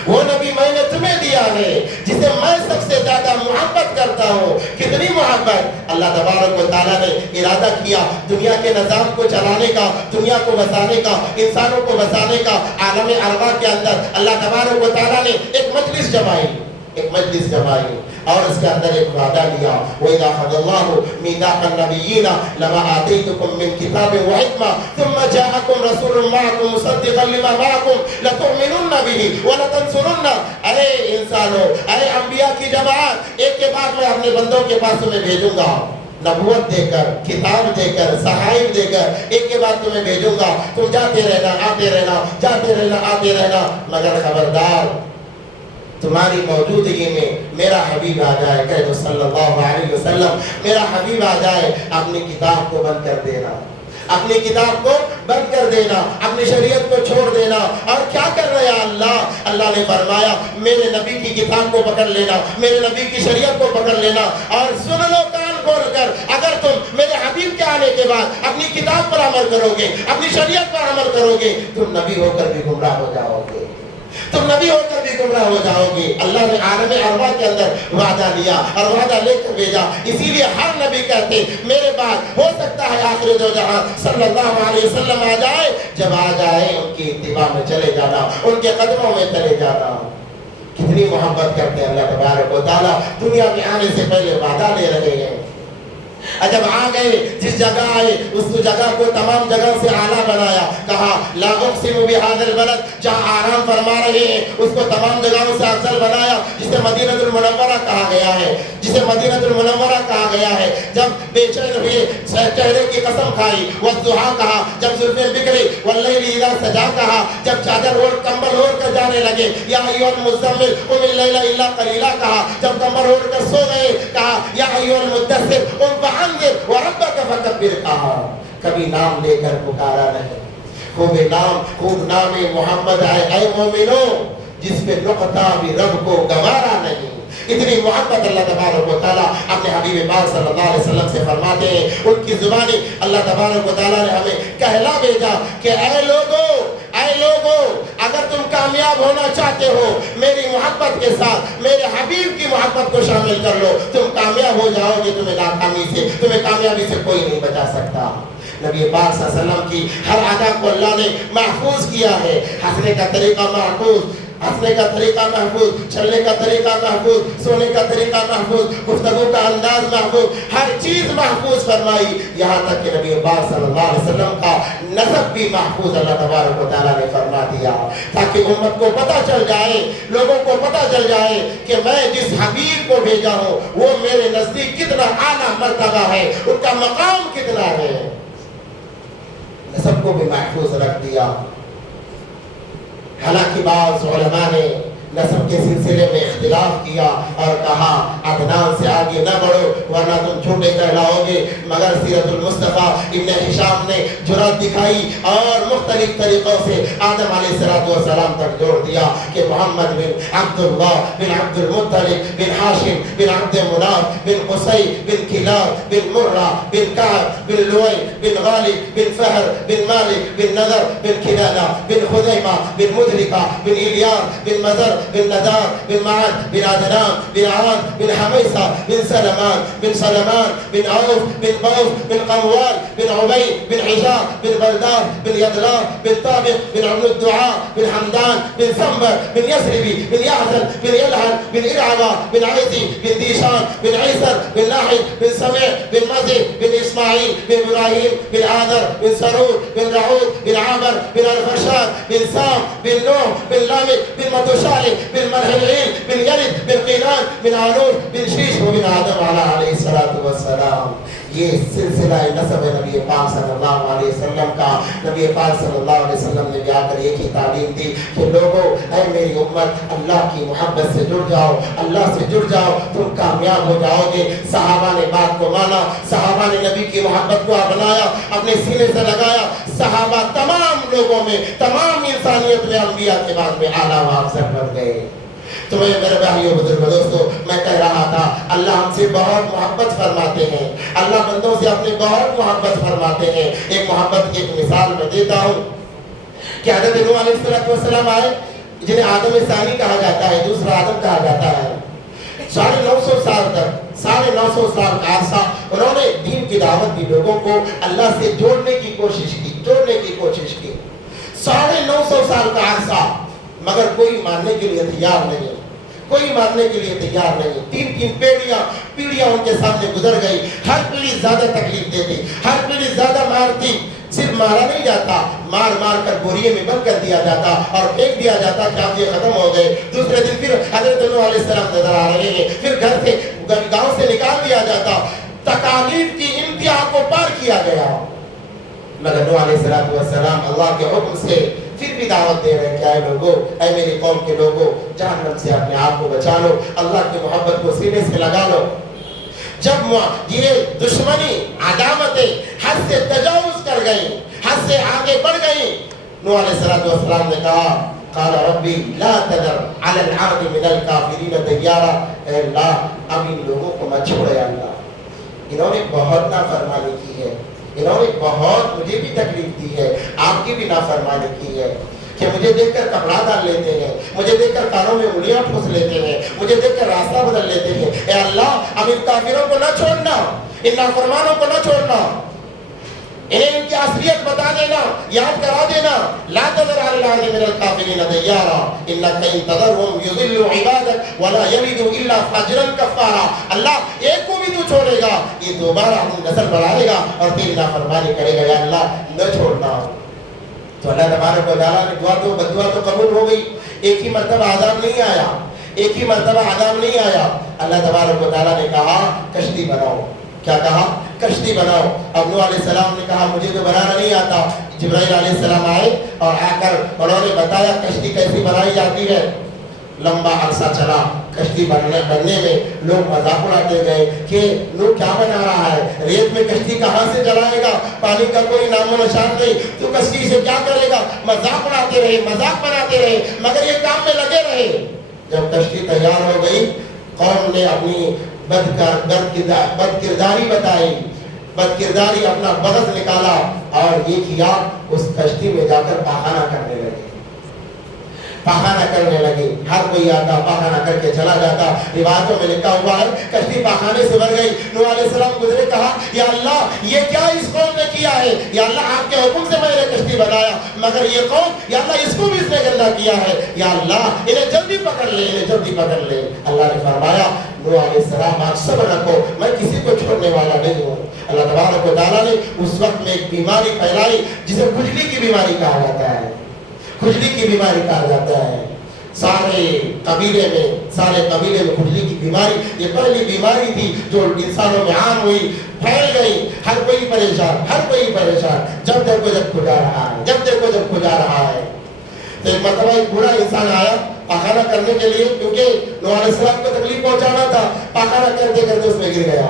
وہ نبی میں نے تمہیں دیا ہے جسے میں سب سے زیادہ محبت کرتا ہوں۔ کتنی محبت! اللہ تبارک و تعالیٰ نے ارادہ کیا دنیا کے نظام کو چلانے کا، دنیا کو بسانے کا، انسانوں کو بسانے کا۔ عالم ارواح کے اندر اللہ تبارک و تعالیٰ نے ایک مجلس جمائی، ایک مجلس جمائی اور اس کے اندر ایک وعدہ لیا وَإِذَا أَخَذَ اللَّهُ مِيثَاقَ النَّبِيِّينَ لَمَا آتَيْتُكُم مِّن كِتَابٍ وَحِكْمَةٍ ثُمَّ جَاءَكُمْ رَسُولٌ مَّعَكُمْ مُصَدِّقًا لِّمَا مَعَكُمْ لَتُؤْمِنُنَّ بِهِ وَلَتَنصُرُنَّهُ اے انسانوں، اے انبیاء کی جماعت، ایک کے بعد میں اپنے بندوں کے پاس تمہیں بھیجوں گا، نبوت دے کر، کتاب دے کر، صحائف دے کر، ایک کے بعد تمہیں بھیجوں گا، تم جاتے رہنا آتے رہنا، جاتے رہنا آتے رہنا، مگر خبردار تمہاری موجودگی میں میرا حبیب آ جائے، کہہ دو صلی اللہ علیہ وسلم، میرا حبیب آ جائے، اپنی کتاب کو بند کر دینا، اپنی کتاب کو بند کر دینا، اپنی شریعت کو چھوڑ دینا۔ اور کیا کر رہے ہیں اللہ نے فرمایا میرے نبی کی کتاب کو پکڑ لینا، میرے نبی کی شریعت کو پکڑ لینا، اور سن لو کان کھول کر، اگر تم میرے حبیب کے آنے کے بعد اپنی کتاب پر عمل کرو گے، اپنی شریعت پر عمل کرو گے، تم نبی ہو کر بھی گمراہ ہو جاؤ گے، تم نبی ہو کر بھی گمراہ ہو جاؤ گے۔ اللہ نے عالم ارواح کے اندر وعدہ لیا اور وعدہ لے کر بھیجا، اسی لیے ہر نبی کہتے میرے بعد ہو سکتا ہے آخر دو جہاں صلی اللہ علیہ وسلم آ جائے، جب آ جائے ان کی اتباع میں چلے جانا، ان کے قدموں میں چلے جانا۔ کتنی محبت کرتے ہیں اللہ تبارک و تعالیٰ، دنیا میں آنے سے پہلے وعدہ لے رہے ہیں۔ جب آ گئے، جس جگہ آئے اس جگہ کو تمام جگہ سے اعلیٰ بنایا، کہا لا اقسم بهذا البلد، جہاں آرام فرما رہے ہیں اس کو تمام جگہوں سے افضل بنایا، جسے مدینہ المنورہ کہا گیا ہے، جسے مدینہ المنورہ کہا گیا ہے۔ جب بے چین ہوئے چہرے کی قسم کھائی، والضحیٰ کہا، جب زلفیں بکھری، واللیل اذا سجا کہا، جب چادر اوڑھ کمبل اوڑھ کر جانے لگے، یا ایھا المزمل قم اللیل الا قلیلا کہا، جب کمبل اوڑھ کر سو گئے کہا یا ایھا المدثر قم فانذر وربک فکبر کہا۔ کبھی نام لے کر پکارا نہیں، خوب نام محمد آئے، اے مومنوں جس پہ نقطہ بھی رب کو گوارا نہیں۔ اتنی محبت اللہ تبارک و تعالیٰ اپنے حبیب پاک صلی اللہ علیہ وسلم سے فرماتے ہیں، ان کی زبانی اللہ تبارک و تعالیٰ نے ہمیں کہلا بھیجا کہ اے لوگو اگر تم کامیاب ہونا چاہتے ہو میری محبت کے ساتھ میرے حبیب کی محبت کو شامل کر لو، تم کامیاب ہو جاؤ گے، تمہیں کامیابی سے کوئی نہیں بچا سکتا۔ نبی پاک صلی اللہ علیہ وسلم کی ہر ادا کو اللہ نے محفوظ کیا ہے، ہنسنے کا طریقہ محفوظ، ہنسنے کا طریقہ محفوظ، چلنے کا طریقہ محفوظ، سونے کا طریقہ محفوظ، گفتگو کا انداز محفوظ، ہر چیز محفوظ فرمائی، یہاں تک کہ نبی پاک صلی اللہ علیہ وسلم کا نسب بھی محفوظ اللہ تبارک و تعالیٰ نے فرما دیا، تاکہ امت کو پتہ چل جائے، لوگوں کو پتہ چل جائے کہ میں جس حبیب کو بھیجا ہوں وہ میرے نزدیک کتنا اعلیٰ مرتبہ ہے، ان کا مقام کتنا ہے۔ نسب کو بھی محفوظ رکھ دیا۔ حالانکہ بعض علماء نے نسب کے سلسلے میں اختلاف کیا اور کہا عدنان سے آگے نہ بڑھو ورنہ تم چھوٹے کہلاؤ گے، مگر سیرت المصطفیٰ ابن ہشام نے جرأت دکھائی اور مختلف طریقوں سے آدم علیہ السلام تک جوڑ دیا کہ محمد بن عبداللہ بن عبد المطلب بن ہاشم بن عبد مناف بن قصی بن کلاب بن مرہ بن کعب بن لوئی بن غالب بن فہر بن مالک بن نذر بن کنانہ بن خزیمہ بن مدرکہ بن الیاس بن مزر بن ندار بن معد بن عدنان بن عاد بن حمیسہ بن سلمان بن عوف بن بوس بن قموال بن عبی بن حجاب بن بلدار بن یدلار بن طابق بن عبد الدعاء بن حمدان بن سنبر بن یسربی بن یحزن بن یلحن بن ارعبا بن عیسی بن دیشان بن عیسر بن لاحد بن سمع بن مزید بن اسماعیل بن ابراہیم بن عادر بن سرور بن رعود بن عامر بن الفرشاد بن سام بن نوح بن لامک بن متشالح بن مرحلعیل بن یلد بن قینان بن عانوش بن شیش وبن آدم علیہ السلام۔ یہ سلسلہ نسب نبی پاک صلی اللہ علیہ وسلم کا۔ نبی پاک صلی اللہ علیہ وسلم نے جا کر ایک ہی تعلیم دی کہ لوگوں اے میری امت اللہ کی محبت سے جڑ جاؤ، اللہ سے جڑ جاؤ، تم کامیاب ہو جاؤ گے۔ صحابہ نے بات کو مانا، صحابہ نے نبی کی محبت کو اپنایا، اپنے سینے سے لگایا۔ صحابہ تمام لوگوں میں، تمام انسانیت میں انبیاء کے بعد میں اعلیٰ و افضل بن گئے۔ تمہیں میرے بھائیو بزرگوں دوستو میں کہہ رہا تھا اللہ ہم سے بہت محبت فرماتے ہیں، اللہ بندوں سے اپنے بہت محبت فرماتے ہیں۔ ایک محبت کی ایک مثال میں دیتا ہوں کہ حضرت نوح علیہ السلام آئے جنہیں آدم ثانی کہا جاتا ہے، دوسرا آدم کہا جاتا ہے۔ 950 سال تک 950 سال کا عرصہ انہوں نے دین کی دعوت دی، لوگوں کو اللہ سے جوڑنے کی کوشش کی 950 سال کا عرصہ، مگر کوئی ماننے کے لیے تیار نہیں۔ کوئی مارنے کے لیے تیار نہیں. 3 پیڑیاں ان کے سامنے گزر گئی. ہر پیڑھی زیادہ تکلیف دیتی, ہر پیڑھی زیادہ مارتی. صرف مارا نہیں جاتا, مار کر بوریے میں بند کر دیا جاتا اور پھینک دیا جاتا کہ آپ یہ ختم ہو گئے. دوسرے دن پھر حضرت نوح علیہ السلام نظر آ رہے ہیں, پھر گھر سے گاؤں سے نکال دیا جاتا. تکالیف کی انتہا کو پار کیا گیا. مگر نوح علیہ السلام اللہ کے حکم سے پھر بھی دعوت دے رہے ہیں کہ اے لوگوں, اے میری قوم کے لوگوں, جہنم سے اپنے آپ کو بچا لو, اللہ کی محبت کو سینے سے لگا لو. جب یہ دشمنی عداوتیں حد سے تجاوز کر گئیں, حد سے آگے بڑھ گئیں, نوح علیہ السلام نے کہا قال ربی لا تذر علی الارض من الکافرین دیارا. اے اللہ اب ان لوگوں کو مت چھوڑے اللہ, انہوں نے بہت نافرمانی کی ہے, انہوں نے بہت مجھے بھی تکلیف دی ہے, آپ کی بھی نافرمانی کی ہے کہ مجھے دیکھ کر کپڑا ڈال لیتے ہیں, مجھے دیکھ کر کانوں میں انگلیاں ٹھوس لیتے ہیں, مجھے دیکھ کر راستہ بدل لیتے ہیں. اے اللہ اب ان کافروں کو نہ چھوڑنا, ان نافرمانوں کو نہ چھوڑنا, انہیں ان کی اصلیت بتا دینا, یاد کرا دینا. لا تذر علی الارض من الکافرین دیارا انک ان تذرهم یضلوا عبادک ولا یلدوا الا فاجرا کفارا. اللہ ایک کو بھی تو چھوڑے گا, یہ دوبارہ اپنی نسل بڑھائے گا اور تیری نافرمانی کرے گا. یا اللہ نہ چھوڑنا. تو اللہ تبارک و تعالیٰ نے بدعا تو قبول ہو گئی. ایک ہی مرتبہ عذاب نہیں آیا, ایک ہی مرتبہ عذاب نہیں آیا. اللہ تبارک و تعالیٰ نے کہا کشتی بناؤ. کیا کہا؟ کشتی بناؤ. اب نوح علیہ السلام نے کہا مجھے تو بنانا نہیں آتا. جبرائیل علیہ السلام آئے اور آ کر انہوں نے بتایا کشتی کیسی بنائی جاتی ہے. لمبا عرصہ چلا کشتی بننے میں. لوگ مذاق اڑاتے گئے کہ لوگ کیا بنا رہا ہے, ریت میں کشتی کہاں سے چلائے گا, پانی کا کوئی نام و نشان نہیں, تو کشتی سے کیا کرے گا. مذاق اڑاتے رہے, مذاق بناتے رہے, مگر یہ کام میں لگے رہے. جب کشتی تیار ہو گئی, قوم نے اپنی بدکرداری بتائی, بدکرداری اپنا بغض نکالا اور یہ کیا اس کشتی میں جا کر پاخانہ کرنے لگے. پاخانہ کرنے لگے. ہر کوئی آتا پاخانہ کر کے چلا جاتا. روایتوں میں لکھا ہوا ہے کشتی پاخانے سے بھر گئی. نوح علیہ السلام گزرے, کہا یا اللہ یہ کیا اس قوم نے کیا ہے, یا اللہ آپ کے حکم سے میں نے کشتی بنایا, مگر یہ قوم یا اللہ اس کو بھی اس نے گندا کیا ہے, یا اللہ انہیں جلدی پکڑ لے, انہیں جلدی پکڑ لے. اللہ نے فرمایا نوح علیہ السلام آپ صبر رکھو, میں کسی کو چھوڑنے والا نہیں ہوں. اللہ تبارک و تعالیٰ نے اس وقت میں ایک بیماری پھیلائی جسے کھجلی کی بیماری کہا جاتا ہے. کھجلی کی بیماری کہا جاتا ہے. سارے قبیلے میں کھجلی کی بیماری یہ پہلی بیماری تھی جو انسانوں میں عام ہوئی, پھیل گئی. ہر کوئی پریشان, جب دیکھو جب کھجا رہا ہے. تو ایک مرتبہ ایک بوڑھا انسان آیا پاخانہ کرنے کے لیے, کیونکہ نوح علیہ السلام کو تکلیف پہنچانا تھا. پاخانہ کرتے کرتے اس میں گر گیا.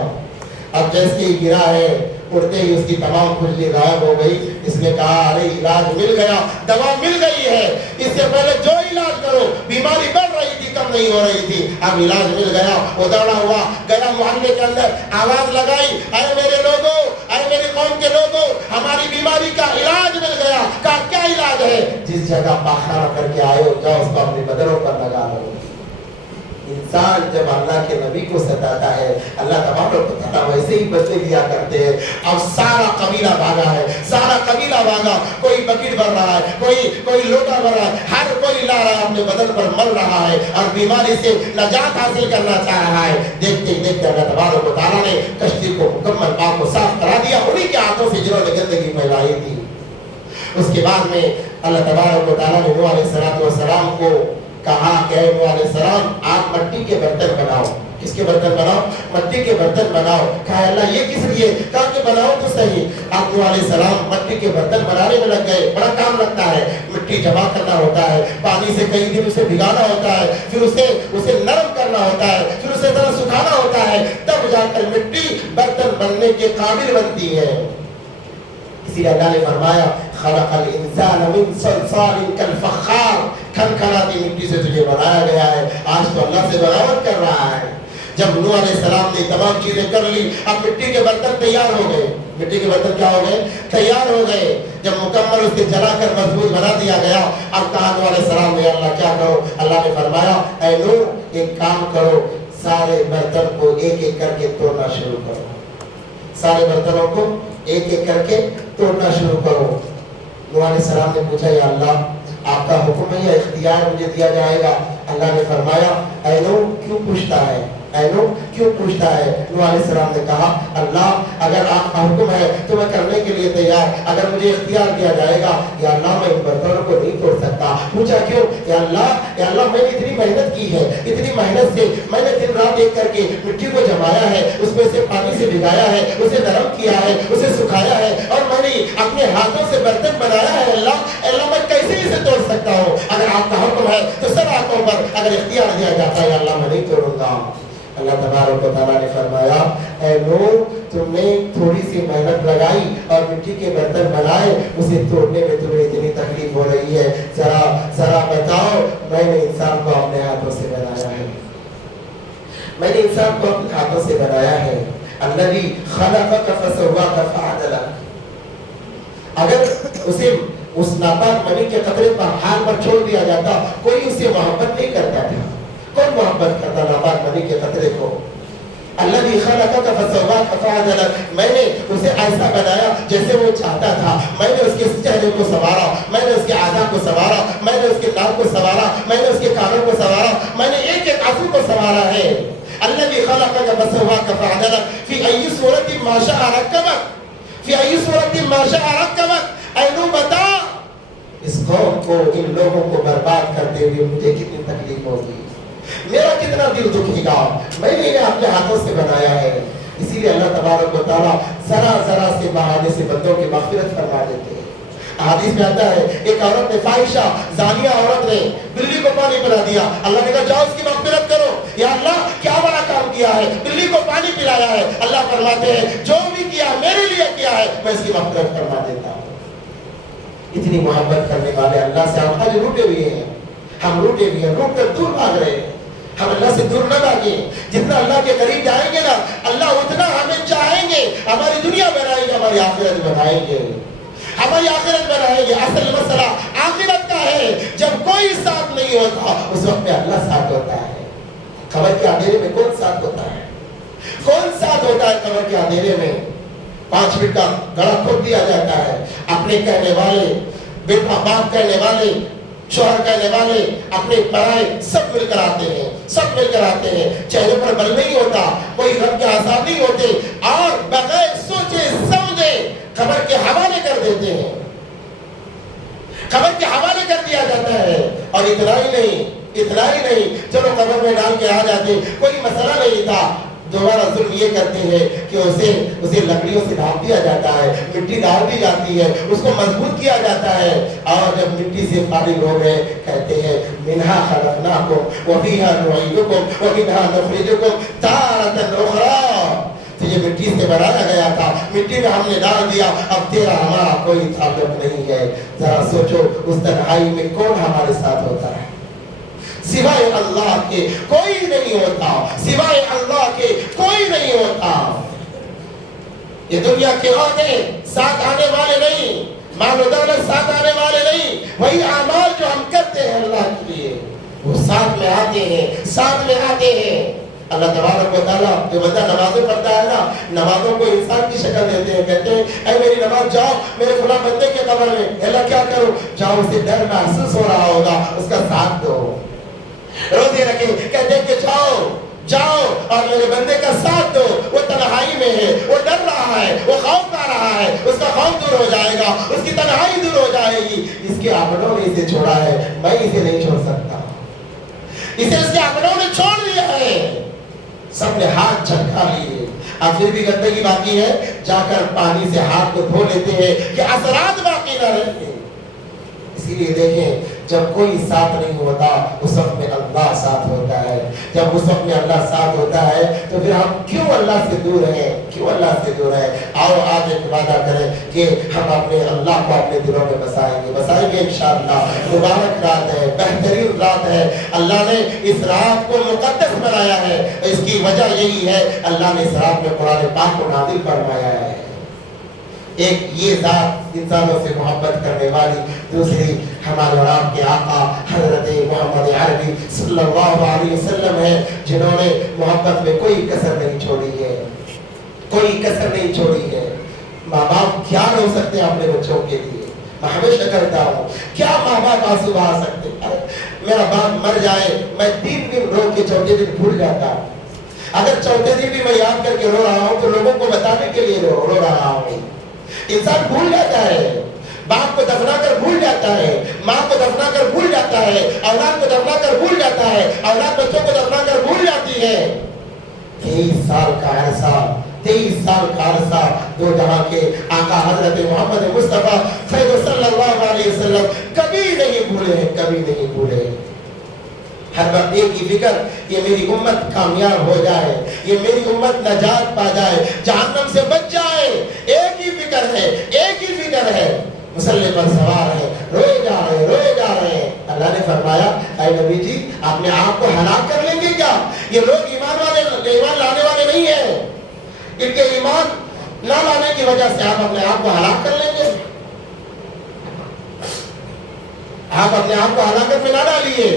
اب جیسے ہی گرا ہے اڑتے ہی اس کی تمام کھجلی غائب ہو گئی. اس نے کہا ارے علاج مل گیا, دوا مل گئی ہے, اس سے پہلے جو علاج کرو, بیماری بڑھ رہی تھی کم نہیں ہو رہی تھی, اب علاج مل گیا. وہ دوڑا ہوا گیا محلے کے اندر, آواز لگائی اے میرے لوگوں, اے میری قوم کے لوگوں, ہماری بیماری کا علاج مل گیا. کہا کیا علاج ہے؟ جس جگہ پاخانہ کر کے آئے ہو جاؤ اس کو اپنے بدنوں پر لگا لو. انسان جب اللہ کے نبی کو ستاتا ہے اللہ تبارک و تعالیٰ ویسے ہی بدلے لیا کرتے ہیں. اب سارا قبیلہ بھاگا ہے, سارا قبیلہ بھاگا. کوئی بکٹ بھر رہا ہے, کوئی لوٹا بھر رہا ہے, ہر کوئی لا رہا ہے, اپنے بدن پر مل رہا ہے اور بیماری سے نجات حاصل کرنا چاہ رہا ہے. دیکھتے ہی دیکھتے اللہ تبارک و تعالیٰ نے کشتی کو مکمل پاک و صاف کرا دیا انہی کے ہاتھوں سے جنہوں نے گندگی پھیلائی تھی. اس کے بعد میں اللہ تبارک و تعالیٰ نے نوح علیہ السلام کو کہا کہ اے نوح علیہ السلام آپ مٹی کے برتن بناؤ. کس کے برتن بناؤ؟ مٹی کے برتن بناؤ. کہا اللہ یہ کس لیے؟ کہا کہ بناؤ تو صحیح. آپ نوح علیہ السلام مٹی کے برتن بنانے میں لگ گئے. بڑا کام لگتا ہے, مٹی جمع کرنا ہوتا ہے, پانی سے کئی دن اسے بھگانا ہوتا ہے, پھر اسے نرم کرنا ہوتا ہے, پھر اسے ذرا سکھانا ہوتا ہے, تب جا کر مٹی برتن بننے کے قابل بنتی ہے. اسی لیے اللہ نے فرمایا خلق الانسان من صلصال کالفخار, کھنکھناتی مٹی سے تجھے بنایا گیا ہے. آج تو اللہ سے بغاوت کر رہا ہے. جب نوح علیہ السلام نے تمام چیزیں کر لی, اب مٹی کے برتن تیار ہو گئے. مٹی کے برتن کیا ہو گئے؟ تیار ہو گئے. جب مکمل اس کے جلا کر مضبوط بنا دیا گیا, اب کہا نوح علیہ السلام نے اللہ کیا کرو؟ اللہ نے فرمایا اے نوح ایک کام کرو, سارے برتن کو ایک ایک کر کے توڑنا شروع کرو. سارے برتنوں کو ایک ایک کر کے توڑنا شروع کرو. نوح علیہ السلام نے پوچھا یا اللہ آپ کا حکم ہے یا اختیار مجھے دیا جائے گا؟ اللہ نے فرمایا اے نوح کیوں پوچھتا ہے، اے نوح کیوں پوچھتا ہے؟ نوح علیہ السلام نے کہا اللہ اگر آپ کا حکم ہے تو میں کرنے کے لیے تیار، اگر مجھے اختیار دیا جائے گا یا اللہ میں ان برتنوں کو نہیں توڑ سکتا۔ پوچھا کیوں؟ یا اللہ میں نے اتنی محنت کی ہے، اتنی محنت سے میں نے دن رات ایک کر کے مٹی کو جمایا ہے، اس میں سے پانی سے بھگایا ہے، اسے نرم کیا ہے، اسے سکھایا ہے، اور میں نے اپنے ہاتھوں سے برتن بنایا ہے۔ اللہ میں کیسے اسے توڑ سکتا ہوں؟ اگر آپ کا حکم ہے تو سب آنکھوں پر اگر اختیار دیا جاتا ہے اللہ میں نہیں توڑوں گا۔ اللہ تبارک و تعالیٰ نے فرمایا اے نوح تم نے تھوڑی سی محنت لگائی اور مٹی کے برتن بنائے، اسے توڑنے میں تمہیں اتنی تکلیف ہو رہی ہے، ذرا بتاؤ میں نے انسان کو اپنے ہاتھوں سے بنایا ہے، میں نے انسان کو اپنے ہاتھوں سے بنایا ہے۔ الذی خلقک فسواک فعدلک، اگر اسے اس ناپاک منی کے قطرے پر حال پر چھوڑ دیا جاتا کوئی اسے محبت نہیں کرتا تھا، کون محبت کرتا ناپاک منی کے قطرے کو؟ الذی خلقک فسواک فعدلک، میں نے اسے ایسا بنایا جیسے وہ چاہتا تھا، میں نے اس کے چہرے کو سنوارا، میں نے اس کے اعضاء کو سنوارا، میں نے اس کے ناک کو سنوارا، میں نے اس کے کانوں کو سنوارا، میں نے ایک ایک عضو کو سنوارا ہے۔ الذی خلقک فسواک فعدلک فی ای صورت ما شاء رکبک، فی ای صورت ما شاء رکبک۔ اے نوح بتا اس قوم کو، ان لوگوں کو برباد کرتے ہوئے مجھے کتنی تکلیف ہوگی، میرا کتنا دل دکھے گا، میں نے انہیں اپنے ہاتھوں سے بنایا ہے۔ اسی لیے اللہ تبارک و تعالیٰ ذرا سے بہانے سے بندوں کی مغفرت فرما دیتے ہیں۔ حدیث میں آتا ہے ایک عورت نے، فاحشہ زانیہ عورت نے بلی کو پانی پلا دیا، اللہ نے کہا جاؤ اس کی مغفرت کرو۔ یا اللہ کیا بڑا کام کیا ہے، بلی کو پانی پلایا ہے۔ اللہ فرماتے ہیں جو بھی کیا میرے لیے کیا ہے میں اس کی مغفرت فرما دیتا ہوں۔ اتنی محبت کرنے والے اللہ سے ہم آج روٹے ہوئے ہیں، ہم روٹے ہوئے ہیں، روٹ کر دور بھاگ رہے ہیں۔ ہم اللہ سے دور نہ بھاگیں، جتنا اللہ کے قریب جائیں گے نا اللہ اتنا ہمیں چاہیں گے، ہماری دنیا بنائیں گے، ہماری آخرت بنائیں گے، ہماری آخرت بنائیں گے۔ اصل مسئلہ آخرت کا ہے، جب کوئی ساتھ نہیں ہوتا اس وقت میں اللہ ساتھ ہوتا ہے۔ قبر کے اندھیرے میں کون ساتھ ہوتا ہے؟ کون ساتھ ہوتا ہے قبر کے اندھیرے میں؟ 5 فٹ کا گڑھا کھود دیا جاتا ہے، اپنے کہنے والے، بیٹا باپ کہنے والے، شوہر کہنے والے، اپنے پرائے سب مل کر آتے ہیں، سب مل کر آتے ہیں، چہرے پر بل نہیں ہوتا، کوئی غم کے آثار نہیں ہوتے، اور بغیر سوچے سمجھے قبر کے حوالے کر دیتے ہیں، قبر کے حوالے کر دیا جاتا ہے۔ اور اتنا ہی نہیں چلو قبر میں ڈال کے آ جاتے، کوئی مسئلہ نہیں تھا، دوبارہ ظلم یہ کرتے ہیں کہ اسے لکڑیوں سے ڈھانپ دیا جاتا ہے، مٹی ڈال دی جاتی ہے، اس کو مضبوط کیا جاتا ہے، اور جب مٹی سے فارغ ہو گئے کہتے ہیں منہا خلقناکم وفیہا نعیدکم ومنہا نخرجکم تارۃ اخری۔ تجھے مٹی سے بنایا گیا تھا، مٹی میں ہم نے ڈال دیا، اب تیرا ہمارا کوئی تعلق نہیں ہے۔ ذرا سوچو اس تنہائی میں کون ہمارے ساتھ ہوتا ہے؟ سوائے اللہ کے کوئی نہیں ہوتا، سوائے اللہ کے کوئی نہیں ہوتا۔ یہ دنیا کے عہدے ساتھ آنے والے نہیں، مال و دولت ساتھ آنے والے نہیں، وہی اعمال جو ہم کرتے ہیں اللہ کے لیے وہ ساتھ میں آتے ہیں، ساتھ میں آتے ہیں۔ اللہ تبارک و تعالیٰ جو بندہ نمازیں پڑھتا ہے نا، نمازوں کو انسان کی شکل دیتے ہیں، کہتے ہیں اے میری نماز جاؤ میرے فلاں بندے کے قبر میں، اللہ کیا کروں؟ جاؤ، اسے ڈر محسوس ہو رہا ہوگا، اس کا ساتھ دو۔ روزے رکھے کہتے ہیں کہ جاؤ اور میرے بندے کا ساتھ دو، وہ تنہائی میں ہے، وہ ڈر رہا ہے، وہ خوف کھا رہا ہے، اس کا خوف دور ہو جائے گا، اس کی تنہائی دور ہو جائے گی۔ اس کے اپنوں نے اسے چھوڑا ہے، میں اسے نہیں چھوڑ سکتا، اسے اس کے اپنوں نے چھوڑ دیا ہے۔ سب نے ہاتھ جھٹکا لیے، اب پھر بھی گندگی باقی ہے، جا کر پانی سے ہاتھ کو دھو لیتے ہیں کہ اثرات باقی نہ رہیں۔ اسی لیے دیکھیں جب کوئی ساتھ نہیں ہوتا اس وقت میں اللہ ساتھ ہوتا ہے، جب اس وقت میں اللہ ساتھ ہوتا ہے تو پھر ہم کیوں اللہ سے دور ہیں، کیوں اللہ سے دور ہیں؟ آؤ آج ایک وعدہ کریں کہ ہم اپنے اللہ کو اپنے دلوں میں بسائیں گے انشاءاللہ۔ مبارک رات ہے، بہترین رات ہے، اللہ نے اس رات کو مقدس بنایا ہے، اس کی وجہ یہی ہے اللہ نے اس رات میں قرآن پاک کو نازل فرمایا ہے۔ ایک یہ ذات انسانوں سے محبت کرنے والی، دوسری ہمارے اور آپ کے آقا حضرت محمد عربی صلی اللہ علیہ وسلم ہے، جنہوں نے محبت میں کوئی کسر نہیں چھوڑی ہے، کوئی کسر نہیں چھوڑی ہے۔ ماں باپ خیال ہو سکتے ہیں اپنے بچوں کے لیے، میں ہمیشہ کہتا ہوں کیا ماں باپ آنسو بہا سکتے ہیں؟ میرا باپ مر جائے میں 3 دن رو کے چوتھے دن بھول جاتا ہوں. اگر چوتھے دن بھی میں یاد کر کے رو رہا ہوں تو لوگوں کو بتانے کے لیے رو رہا ہوں. انسان بھول جاتا ہے, باپ کو دفنا کر بھول جاتا ہے, ماں کو دفنا کر بھول جاتا ہے, اولاد کو دفنا کر بھول جاتا ہے, اولاد بچوں کو دفنا کر بھول جاتی ہے. 23 سال کا عرصہ دو جہاں کے آقا حضرت محمد مصطفیٰ صلی اللہ علیہ وسلم کبھی نہیں بھولے ہیں, کبھی نہیں بھولے. ہر وقت ایک ہی فکر, یہ میری امت کامیاب ہو جائے, یہ میری امت نجات پا جائے, جہنم سے بچ جائے. ایک ہی فکر ہے, ایک ہی فکر ہے. مسلح پر سوار ہے, روئے جا رہے ہیں. اللہ نے فرمایا اے نبی جی آپ نے آپ کو ہلاک کر لیں گے کیا؟ یہ لوگ ایمان لانے والے نہیں ہیں, ان کے ایمان نہ لانے کی وجہ سے آپ اپنے آپ کو ہلاک کر لیں گے. آپ اپنے آپ کو ہلاکت میں نہ ڈالیے.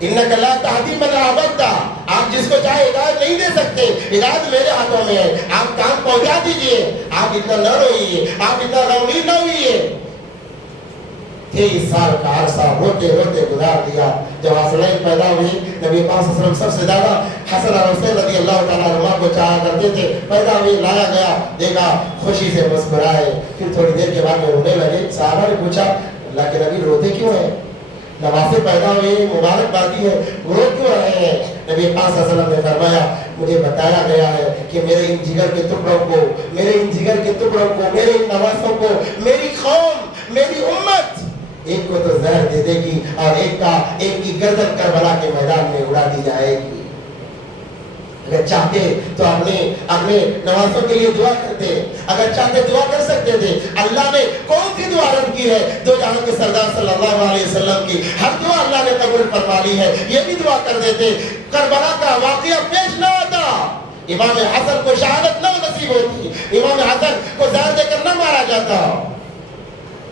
انک لا تہدی من احببت, آپ جس کو چاہے ہدایت نہیں دے سکتے, ہدایت میرے ہاتھوں میں ہے. آپ کام پہنچا دیجئے, آپ اتنا نہ روئیے, آپ اتنا غمگین نہ ہوئیے. 23 سال کا عرصہ روتے روتے گزار دیا. جب حسنین پیدا ہوئی, نبی پاک صلی اللہ علیہ وسلم سب سے زیادہ حسن اور حسین رضی اللہ تعالیٰ عنہ کو چاہا کرتے تھے. پیدا ہوئی, لایا گیا, دیکھا, خوشی سے مسکرائے. پھر تھوڑی دیر کے بعد میں رونے لگے. صحابہ نے پوچھا اللہ کے نبی روتے کیوں ہیں؟ نواسے پیدا ہوئے, مبارک بادی ہے, رو کیوں رہے ہیں؟ نبی پاک صلی اللہ علیہ وسلم نے فرمایا مجھے بتایا گیا ہے کہ میرے ان جگر کے ٹکڑوں کو, میرے ان نواسوں کو, میری قوم, میری امت ایک کو تو زہر دے دے گی اور ایک کی گردن کربلا کے میدان میں اڑا دی جائے گی. اگر چاہتے تو اپنے نوازوں کے لیے دعا کرتے, اگر چاہتے دعا کر سکتے تھے. اللہ نے کون سی دعا رد کی ہے؟ دو جہاں کے سردار صلی اللہ علیہ وسلم کی ہر دعا اللہ نے قبول فرما لی ہے. یہ بھی دعا کر دیتے, کربلا کا واقعہ پیش نہ ہوتا, امام حسن کو شہادت نہ نصیب ہوتی, امام حسن کو زہر دے کر نہ مارا جاتا.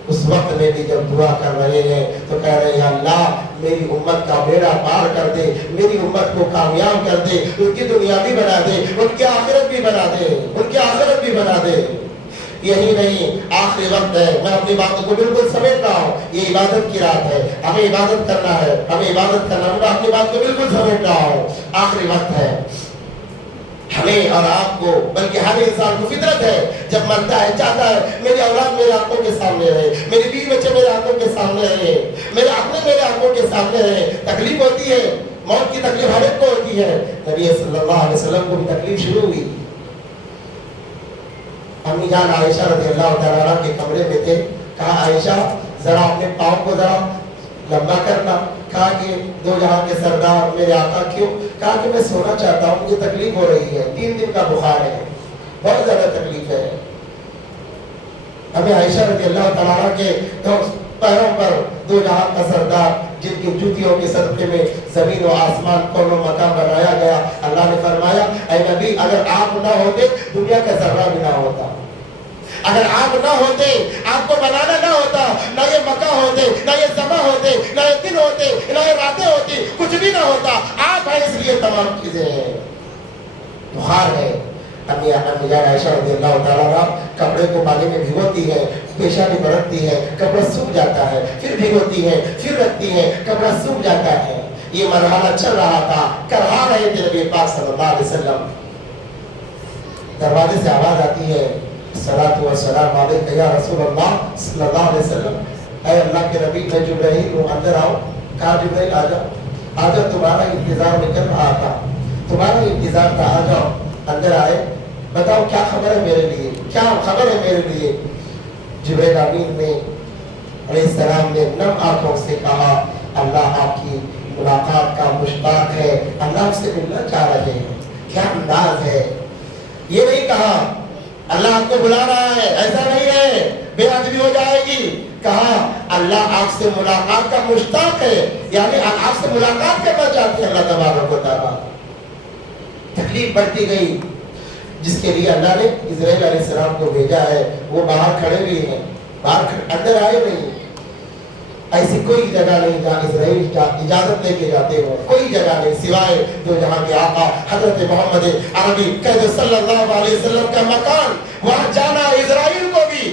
اس وقت میں بھی جب دعا کر رہے ہیں تو کہہ رہے ہیں اللہ میری امت کا بیڑا پار کر دے, میری امت کو کامیاب کر دے, ان کی دنیا بھی بنا دے, ان کی آخرت بھی بنا دے, ان کی آخرت بھی بنا دے. یہی نہیں, آخری وقت ہے, میں اپنی باتوں کو بالکل سمیٹ رہا ہوں. یہ عبادت کی رات ہے, ہمیں عبادت کرنا ہے, میں اپنی بات کو بالکل سمیٹ رہا ہوں. آخری وقت ہے, ہمیں اور آپ کو, بلکہ ہر انسان کو فطرت ہے, جب مرتا ہے چاہتا ہے میری اولاد میرے آنکھوں کے سامنے رہے, میری بیوی بچے میرے آنکھوں کے سامنے رہے, میرے اپنے میرے آنکھوں کے سامنے رہے. تکلیف ہوتی ہے, موت کی تکلیف ہر ایک کو ہوتی ہے. نبی صلی اللہ علیہ وسلم کو بھی تکلیف شروع ہوئی. امی جان عائشہ رضی اللہ تعالیٰ عنہ کے کمرے میں تھے. کہا عائشہ ذرا اپنے پاؤں کو ذرا لمبا کرنا. کہا کہ دو جہاں کے سردار میرے آقا کیوں؟ کہا کہ میں سونا چاہتا ہوں, مجھے تکلیف ہو رہی ہے, 3 دن کا بخار ہے, بہت زیادہ تکلیف ہے. ہمیں عائشہ رضی اللہ تعالیٰ عنہ کے پیروں پر دو جہاں کا سردار جن کی جوتیوں کے صدقے میں زمین و آسمان کون و مکان بنایا گیا. اللہ نے فرمایا اے نبی اگر آپ نہ ہوتے دنیا کا ذرہ بھی نہ ہوتا, اگر آپ نہ ہوتے, آپ کو بنانا نہ ہوتا, نہ یہ مکہ ہوتے, نہ یہ زماں ہوتے, نہ یہ دن ہوتے, نہ یہ راتیں ہوتی, کچھ بھی نہ ہوتا. آپ ہیں اس لیے تمام چیزیں ہیں. بخار ہے. امی جان عائشہ رضی اللہ تعالیٰ عنہ کپڑے کو پانی میں بھگوتی ہے, پیشانی پر رکھتی ہے, کپڑا سوکھ جاتا ہے, پھر بھگوتی ہے, پھر رکھتی ہے, کپڑا سوکھ جاتا ہے. یہ مرحلہ چل رہا تھا, کروا رہے تھے نبی پاک صلی اللہ علیہ وسلم. دروازے سے آواز آتی ہے صلاۃ و سلام علیک یا رسول اللہ صلی اللہ علیہ وسلم. اے اللہ کے نبی میں جبرائیل ہوں, اندر آؤ. کہا جبرائیل آ جاؤ, تمہارا انتظار میں کر رہا تھا, تمہارا انتظار تھا, آ جاؤ. اندر آئے, بتاؤ کیا خبر ہے میرے لیے, کیا خبر ہے میرے لیے. جبرائیل امین نے علیہ السلام نے نم آنکھوں سے کہا اللہ آپ کی ملاقات کا مشتاق ہے, اللہ آپ سے ملنا چاہ رہے ہیں. کیا انداز ہے. یہ نہیں کہا اللہ آپ کو بلا رہا ہے, ایسا نہیں ہے, بے ادبی ہو جائے گی. کہا اللہ آپ سے ملاقات کا مشتاق ہے, یعنی آپ سے ملاقات کرنا چاہتے ہیں اللہ تبارک و تعالیٰ. تکلیف بڑھتی گئی, جس کے لیے اللہ نے اسرائیل علیہ السلام کو بھیجا ہے وہ باہر کھڑے بھی ہیں, اندر آئے نہیں. ایسی کوئی جگہ نہیں جہاں اسرائیل اجازت لے کے جاتے ہو, کوئی جگہ نہیں سوائے دو جہاں کے آقا حضرت محمد عربی قید صلی اللہ علیہ وسلم کا مکان. وہاں جانا اسرائیل کو بھی,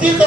300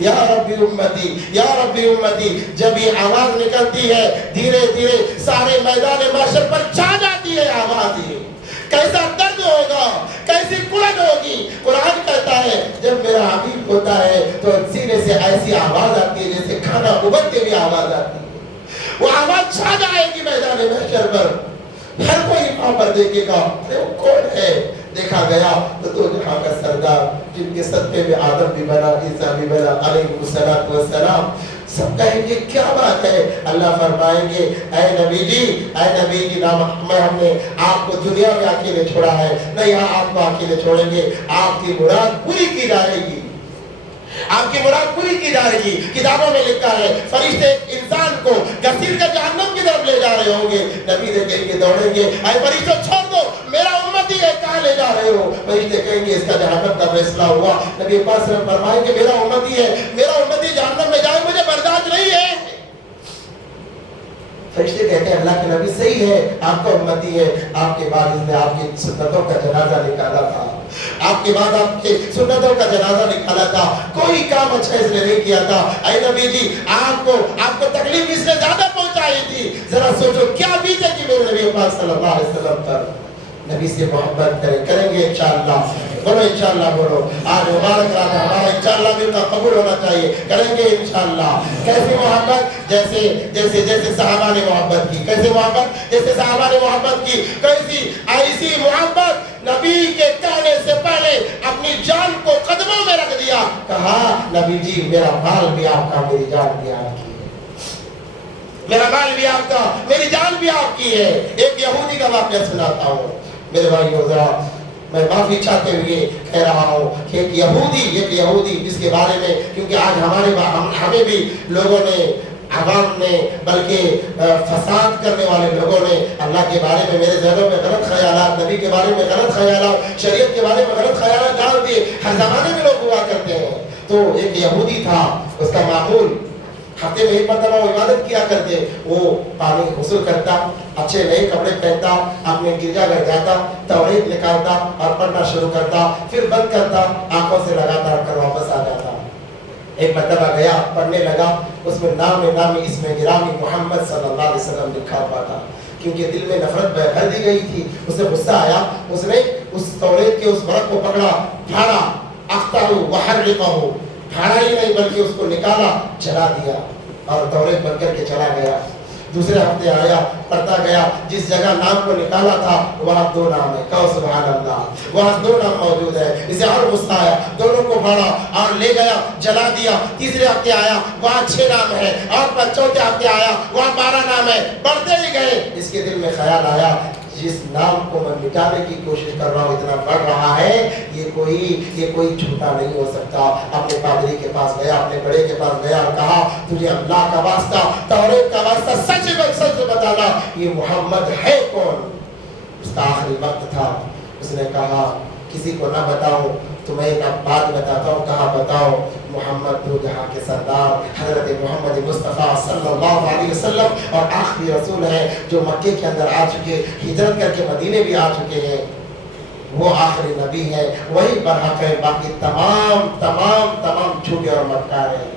یا ربی امتی یا ربی امتی. جب یہ آواز نکلتی ہے دھیرے دھیرے سارے میدان محشر پر چھا جاتی ہے آواز. یہ کیسا درد ہوگا, کیسی کڑن ہوگی. قرآن کہتا ہے جب میرا حبیب ہوتا ہے تو سینے سے ایسی آواز آتی ہے جیسے کھانا ابلتے ہوئی آواز آتی ہے. وہ آواز چھا جائے گی میدان محشر پر. ہر کوئی وہاں پر دیکھے گا وہ کون ہے. دیکھا گیا تو دو جہاں کا سردار جن کے صدقے میں آدم بھی بنا, عیسیٰ بھی بنا علیہ السلام. سب کہیں گے کیا بات ہے. اللہ فرمائیں گے اے نبی جی میں ہم نے آپ کو دنیا میں اکیلے چھوڑا ہے, نہ یہاں آپ کو اکیلے چھوڑیں گے. آپ کی مراد پوری کی جائے گی, آپ کی مراد پوری کی جائے گی. کتابوں میں لکھا ہے فرشتے انسان کو گھسیٹ کر جہنم کی طرف لے جا رہے ہوں گے. نبی دیکھیں گے دوڑیں گے اے فرشتوں چھوڑ دو, میرا امتی ہے, کہاں لے جا رہے ہو. فرشتے کہیں گے اس کا جہنم کا فیصلہ ہوا. نبی پاک صلی اللہ علیہ وسلم فرمائیں گے میرا امتی ہے, میرا امتی جہنم میں جائے, مجھے برداشت نہیں ہے. فرشتے کہتے ہیں اللہ کے نبی صحیح ہے, آپ کا امتی ہے. آپ کے بعد اس نے آپ کی سنتوں کا جنازہ نکالا تھا, آپ کے بعد آپ کے سنتوں کا جنازہ نکالا تھا, کوئی کام اچھا اس نے نہیں کیا تھا. اے نبی جی آپ کو تکلیف اس نے زیادہ پہنچائی تھی. ذرا سوچو کیا بیتے گی میرے نبی پاک صلی اللہ علیہ وسلم پر. نبی سے محبت کریں گے انشاءاللہ. بولو انشاءاللہ بولو. آج مبارک رات ہمارا انشاءاللہ بھی کا قبول ہونا چاہیے. کریں گے انشاءاللہ. کیسی محبت؟ جیسے صحابہ نے محبت کی. کیسے محبت؟ جیسے صحابہ نے محبت کی. کیسی ایسی محبت نبی کے کہنے سے پہلے اپنی جان کو قدموں میں رکھ دیا. کہا نبی جی میرا مال بھی آپ کا, میری جان بھی آپ کی ہے. میرا مال بھی آپ کا, میری جان بھی آپ کی ہے. ایک یہودی کا واقعہ سناتا ہوں میرے بھائیو. ذرا میں معافی چاہتے ہوئے کہہ رہا ہوں کہ ایک یہودی جس کے بارے میں, کیونکہ آج ہمیں بھی لوگوں نے, عوام نے, بلکہ فساد کرنے والے لوگوں نے اللہ کے بارے میں میرے ذہنوں میں غلط خیالات, نبی کے بارے میں غلط خیالات, شریعت کے بارے میں غلط خیالات ڈال دیے. ہر زمانے میں لوگ ہوا کرتے ہیں. تو ایک یہودی تھا, اس کا معمول ہفتے میں ایک مرتبہ وہ عبادت کیا کرتے. وہ پانی غسل کرتا, اچھے نئے کپڑے پہنتا, اپنے گرجا گھر جاتا, توحید نکالتا اور پڑھنا شروع کرتا, پھر بند کرتا, آنکھوں سے لگاتا کر واپس آ جاتا. ایک مرتبہ گیا, پڑھنے لگا, اس میں نامی اسم گرامی محمد صلی اللہ علیہ وسلم لکھا ہوا تھا. کیونکہ دل میں نفرت بھر دی گئی تھی, اسے غصہ آیا. اس نے اس توریت کے اس ورق کو پکڑا, پھاڑا, اختارو وحرقہو, پھاڑا ہی نہیں بلکہ اس کو نکالا, جلا دیا اور توریت بن کر کے چلا گیا. دوسرے ہفتے آیا, پڑھتا گیا, جس جگہ نام کو نکالا تھا وہاں 2 نام ہے. کہو سبحان اللہ, وہاں 2 نام موجود ہے. اسے اور غصہ آیا, دونوں کو پھاڑا اور لے گیا, جلا دیا. تیسرے ہفتے آیا, وہاں 6 نام ہے. اور چوتھے ہفتے آیا, وہاں 12 نام ہے. پڑھتے ہی گئے. اس کے دل میں خیال آیا جس نام کو میں مٹانے کی کوشش کر رہا ہوں اتنا بڑھ رہا ہے, یہ کوئی چھوٹا نہیں ہو سکتا. اپنے پادری کے پاس گیا, اپنے بڑے کے پاس گیا اور کہا تجھے اللہ کا واسطہ, توریت کا واسطہ سچ بتانا, یہ محمد ہے کون. اس کا آخری وقت تھا. اس نے کہا کسی کو نہ بتاؤں, تمہیں ایک بات بتاتا ہوں. کہا بتاؤ. محمد دو جہاں کے سردار حضرت محمد مصطفیٰ صلی اللہ علیہ وسلم اور آخری رسول ہیں جو مکے کے اندر آ چکے, ہجرت کر کے مدینے بھی آ چکے ہیں. وہ آخری نبی ہے, وہی برحق ہے, باقی تمام جھوٹے اور مکار ہیں.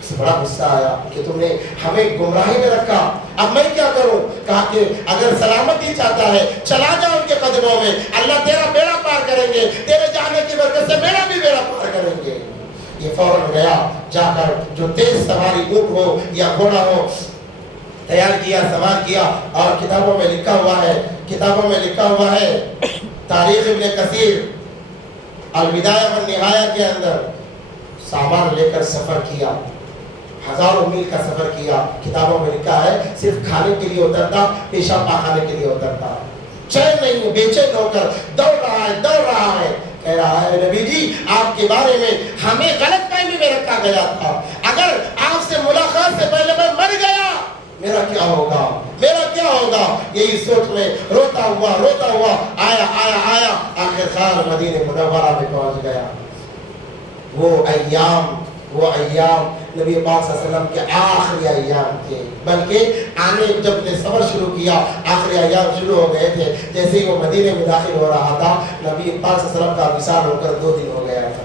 اس بڑا غصہ آیا کہ تم نے ہمیں گمراہی میں رکھا, اب میں کیا کروں. کہا کہ اگر سلامتی چاہتا ہے چلا جا ان کے قدموں میں, اللہ تیرا بیڑا پار کریں گے, تیرے جانے کی برکت سے میرا بھی بیڑا پار کریں گے. یہ فوراً گیا, جا کر جو تیز سواری اونٹ ہو یا گھوڑا ہو تیار کیا, سوار کیا. اور کتابوں میں لکھا ہوا ہے تاریخ ابن کثیر البدایہ والنہایہ کے اندر, سامان لے کر سفر کیا, 1000 میل کا سفر کیا. کتابوں میں لکھا ہے صرف کھانے کے لیے اترتا, پیشاب پاخانے کے لیے اترتا, چین نہیں, بے چین ہو کر دوڑ رہا ہے. کہہ رہا ہے نبی جی آپ کے بارے میں ہمیں غلط فہمی میں رکھا گیا تھا, اگر آپ سے ملاقات سے پہلے میں مر گیا میرا کیا ہوگا. یہی سوچ میں روتا ہوا آیا, آخرکار مدینہ منورہ میں پہنچ گیا. وہ ایام نبی پاک صلی اللہ علیہ وسلم کے آخری ایام تھے, بلکہ آنے جب نے سفر شروع کیا آخری ایام شروع ہو گئے تھے. جیسے ہی وہ مدینے میں داخل ہو رہا تھا, نبی پاک صلی اللہ علیہ وسلم کا وصال ہو کر 2 دن ہو گیا تھا.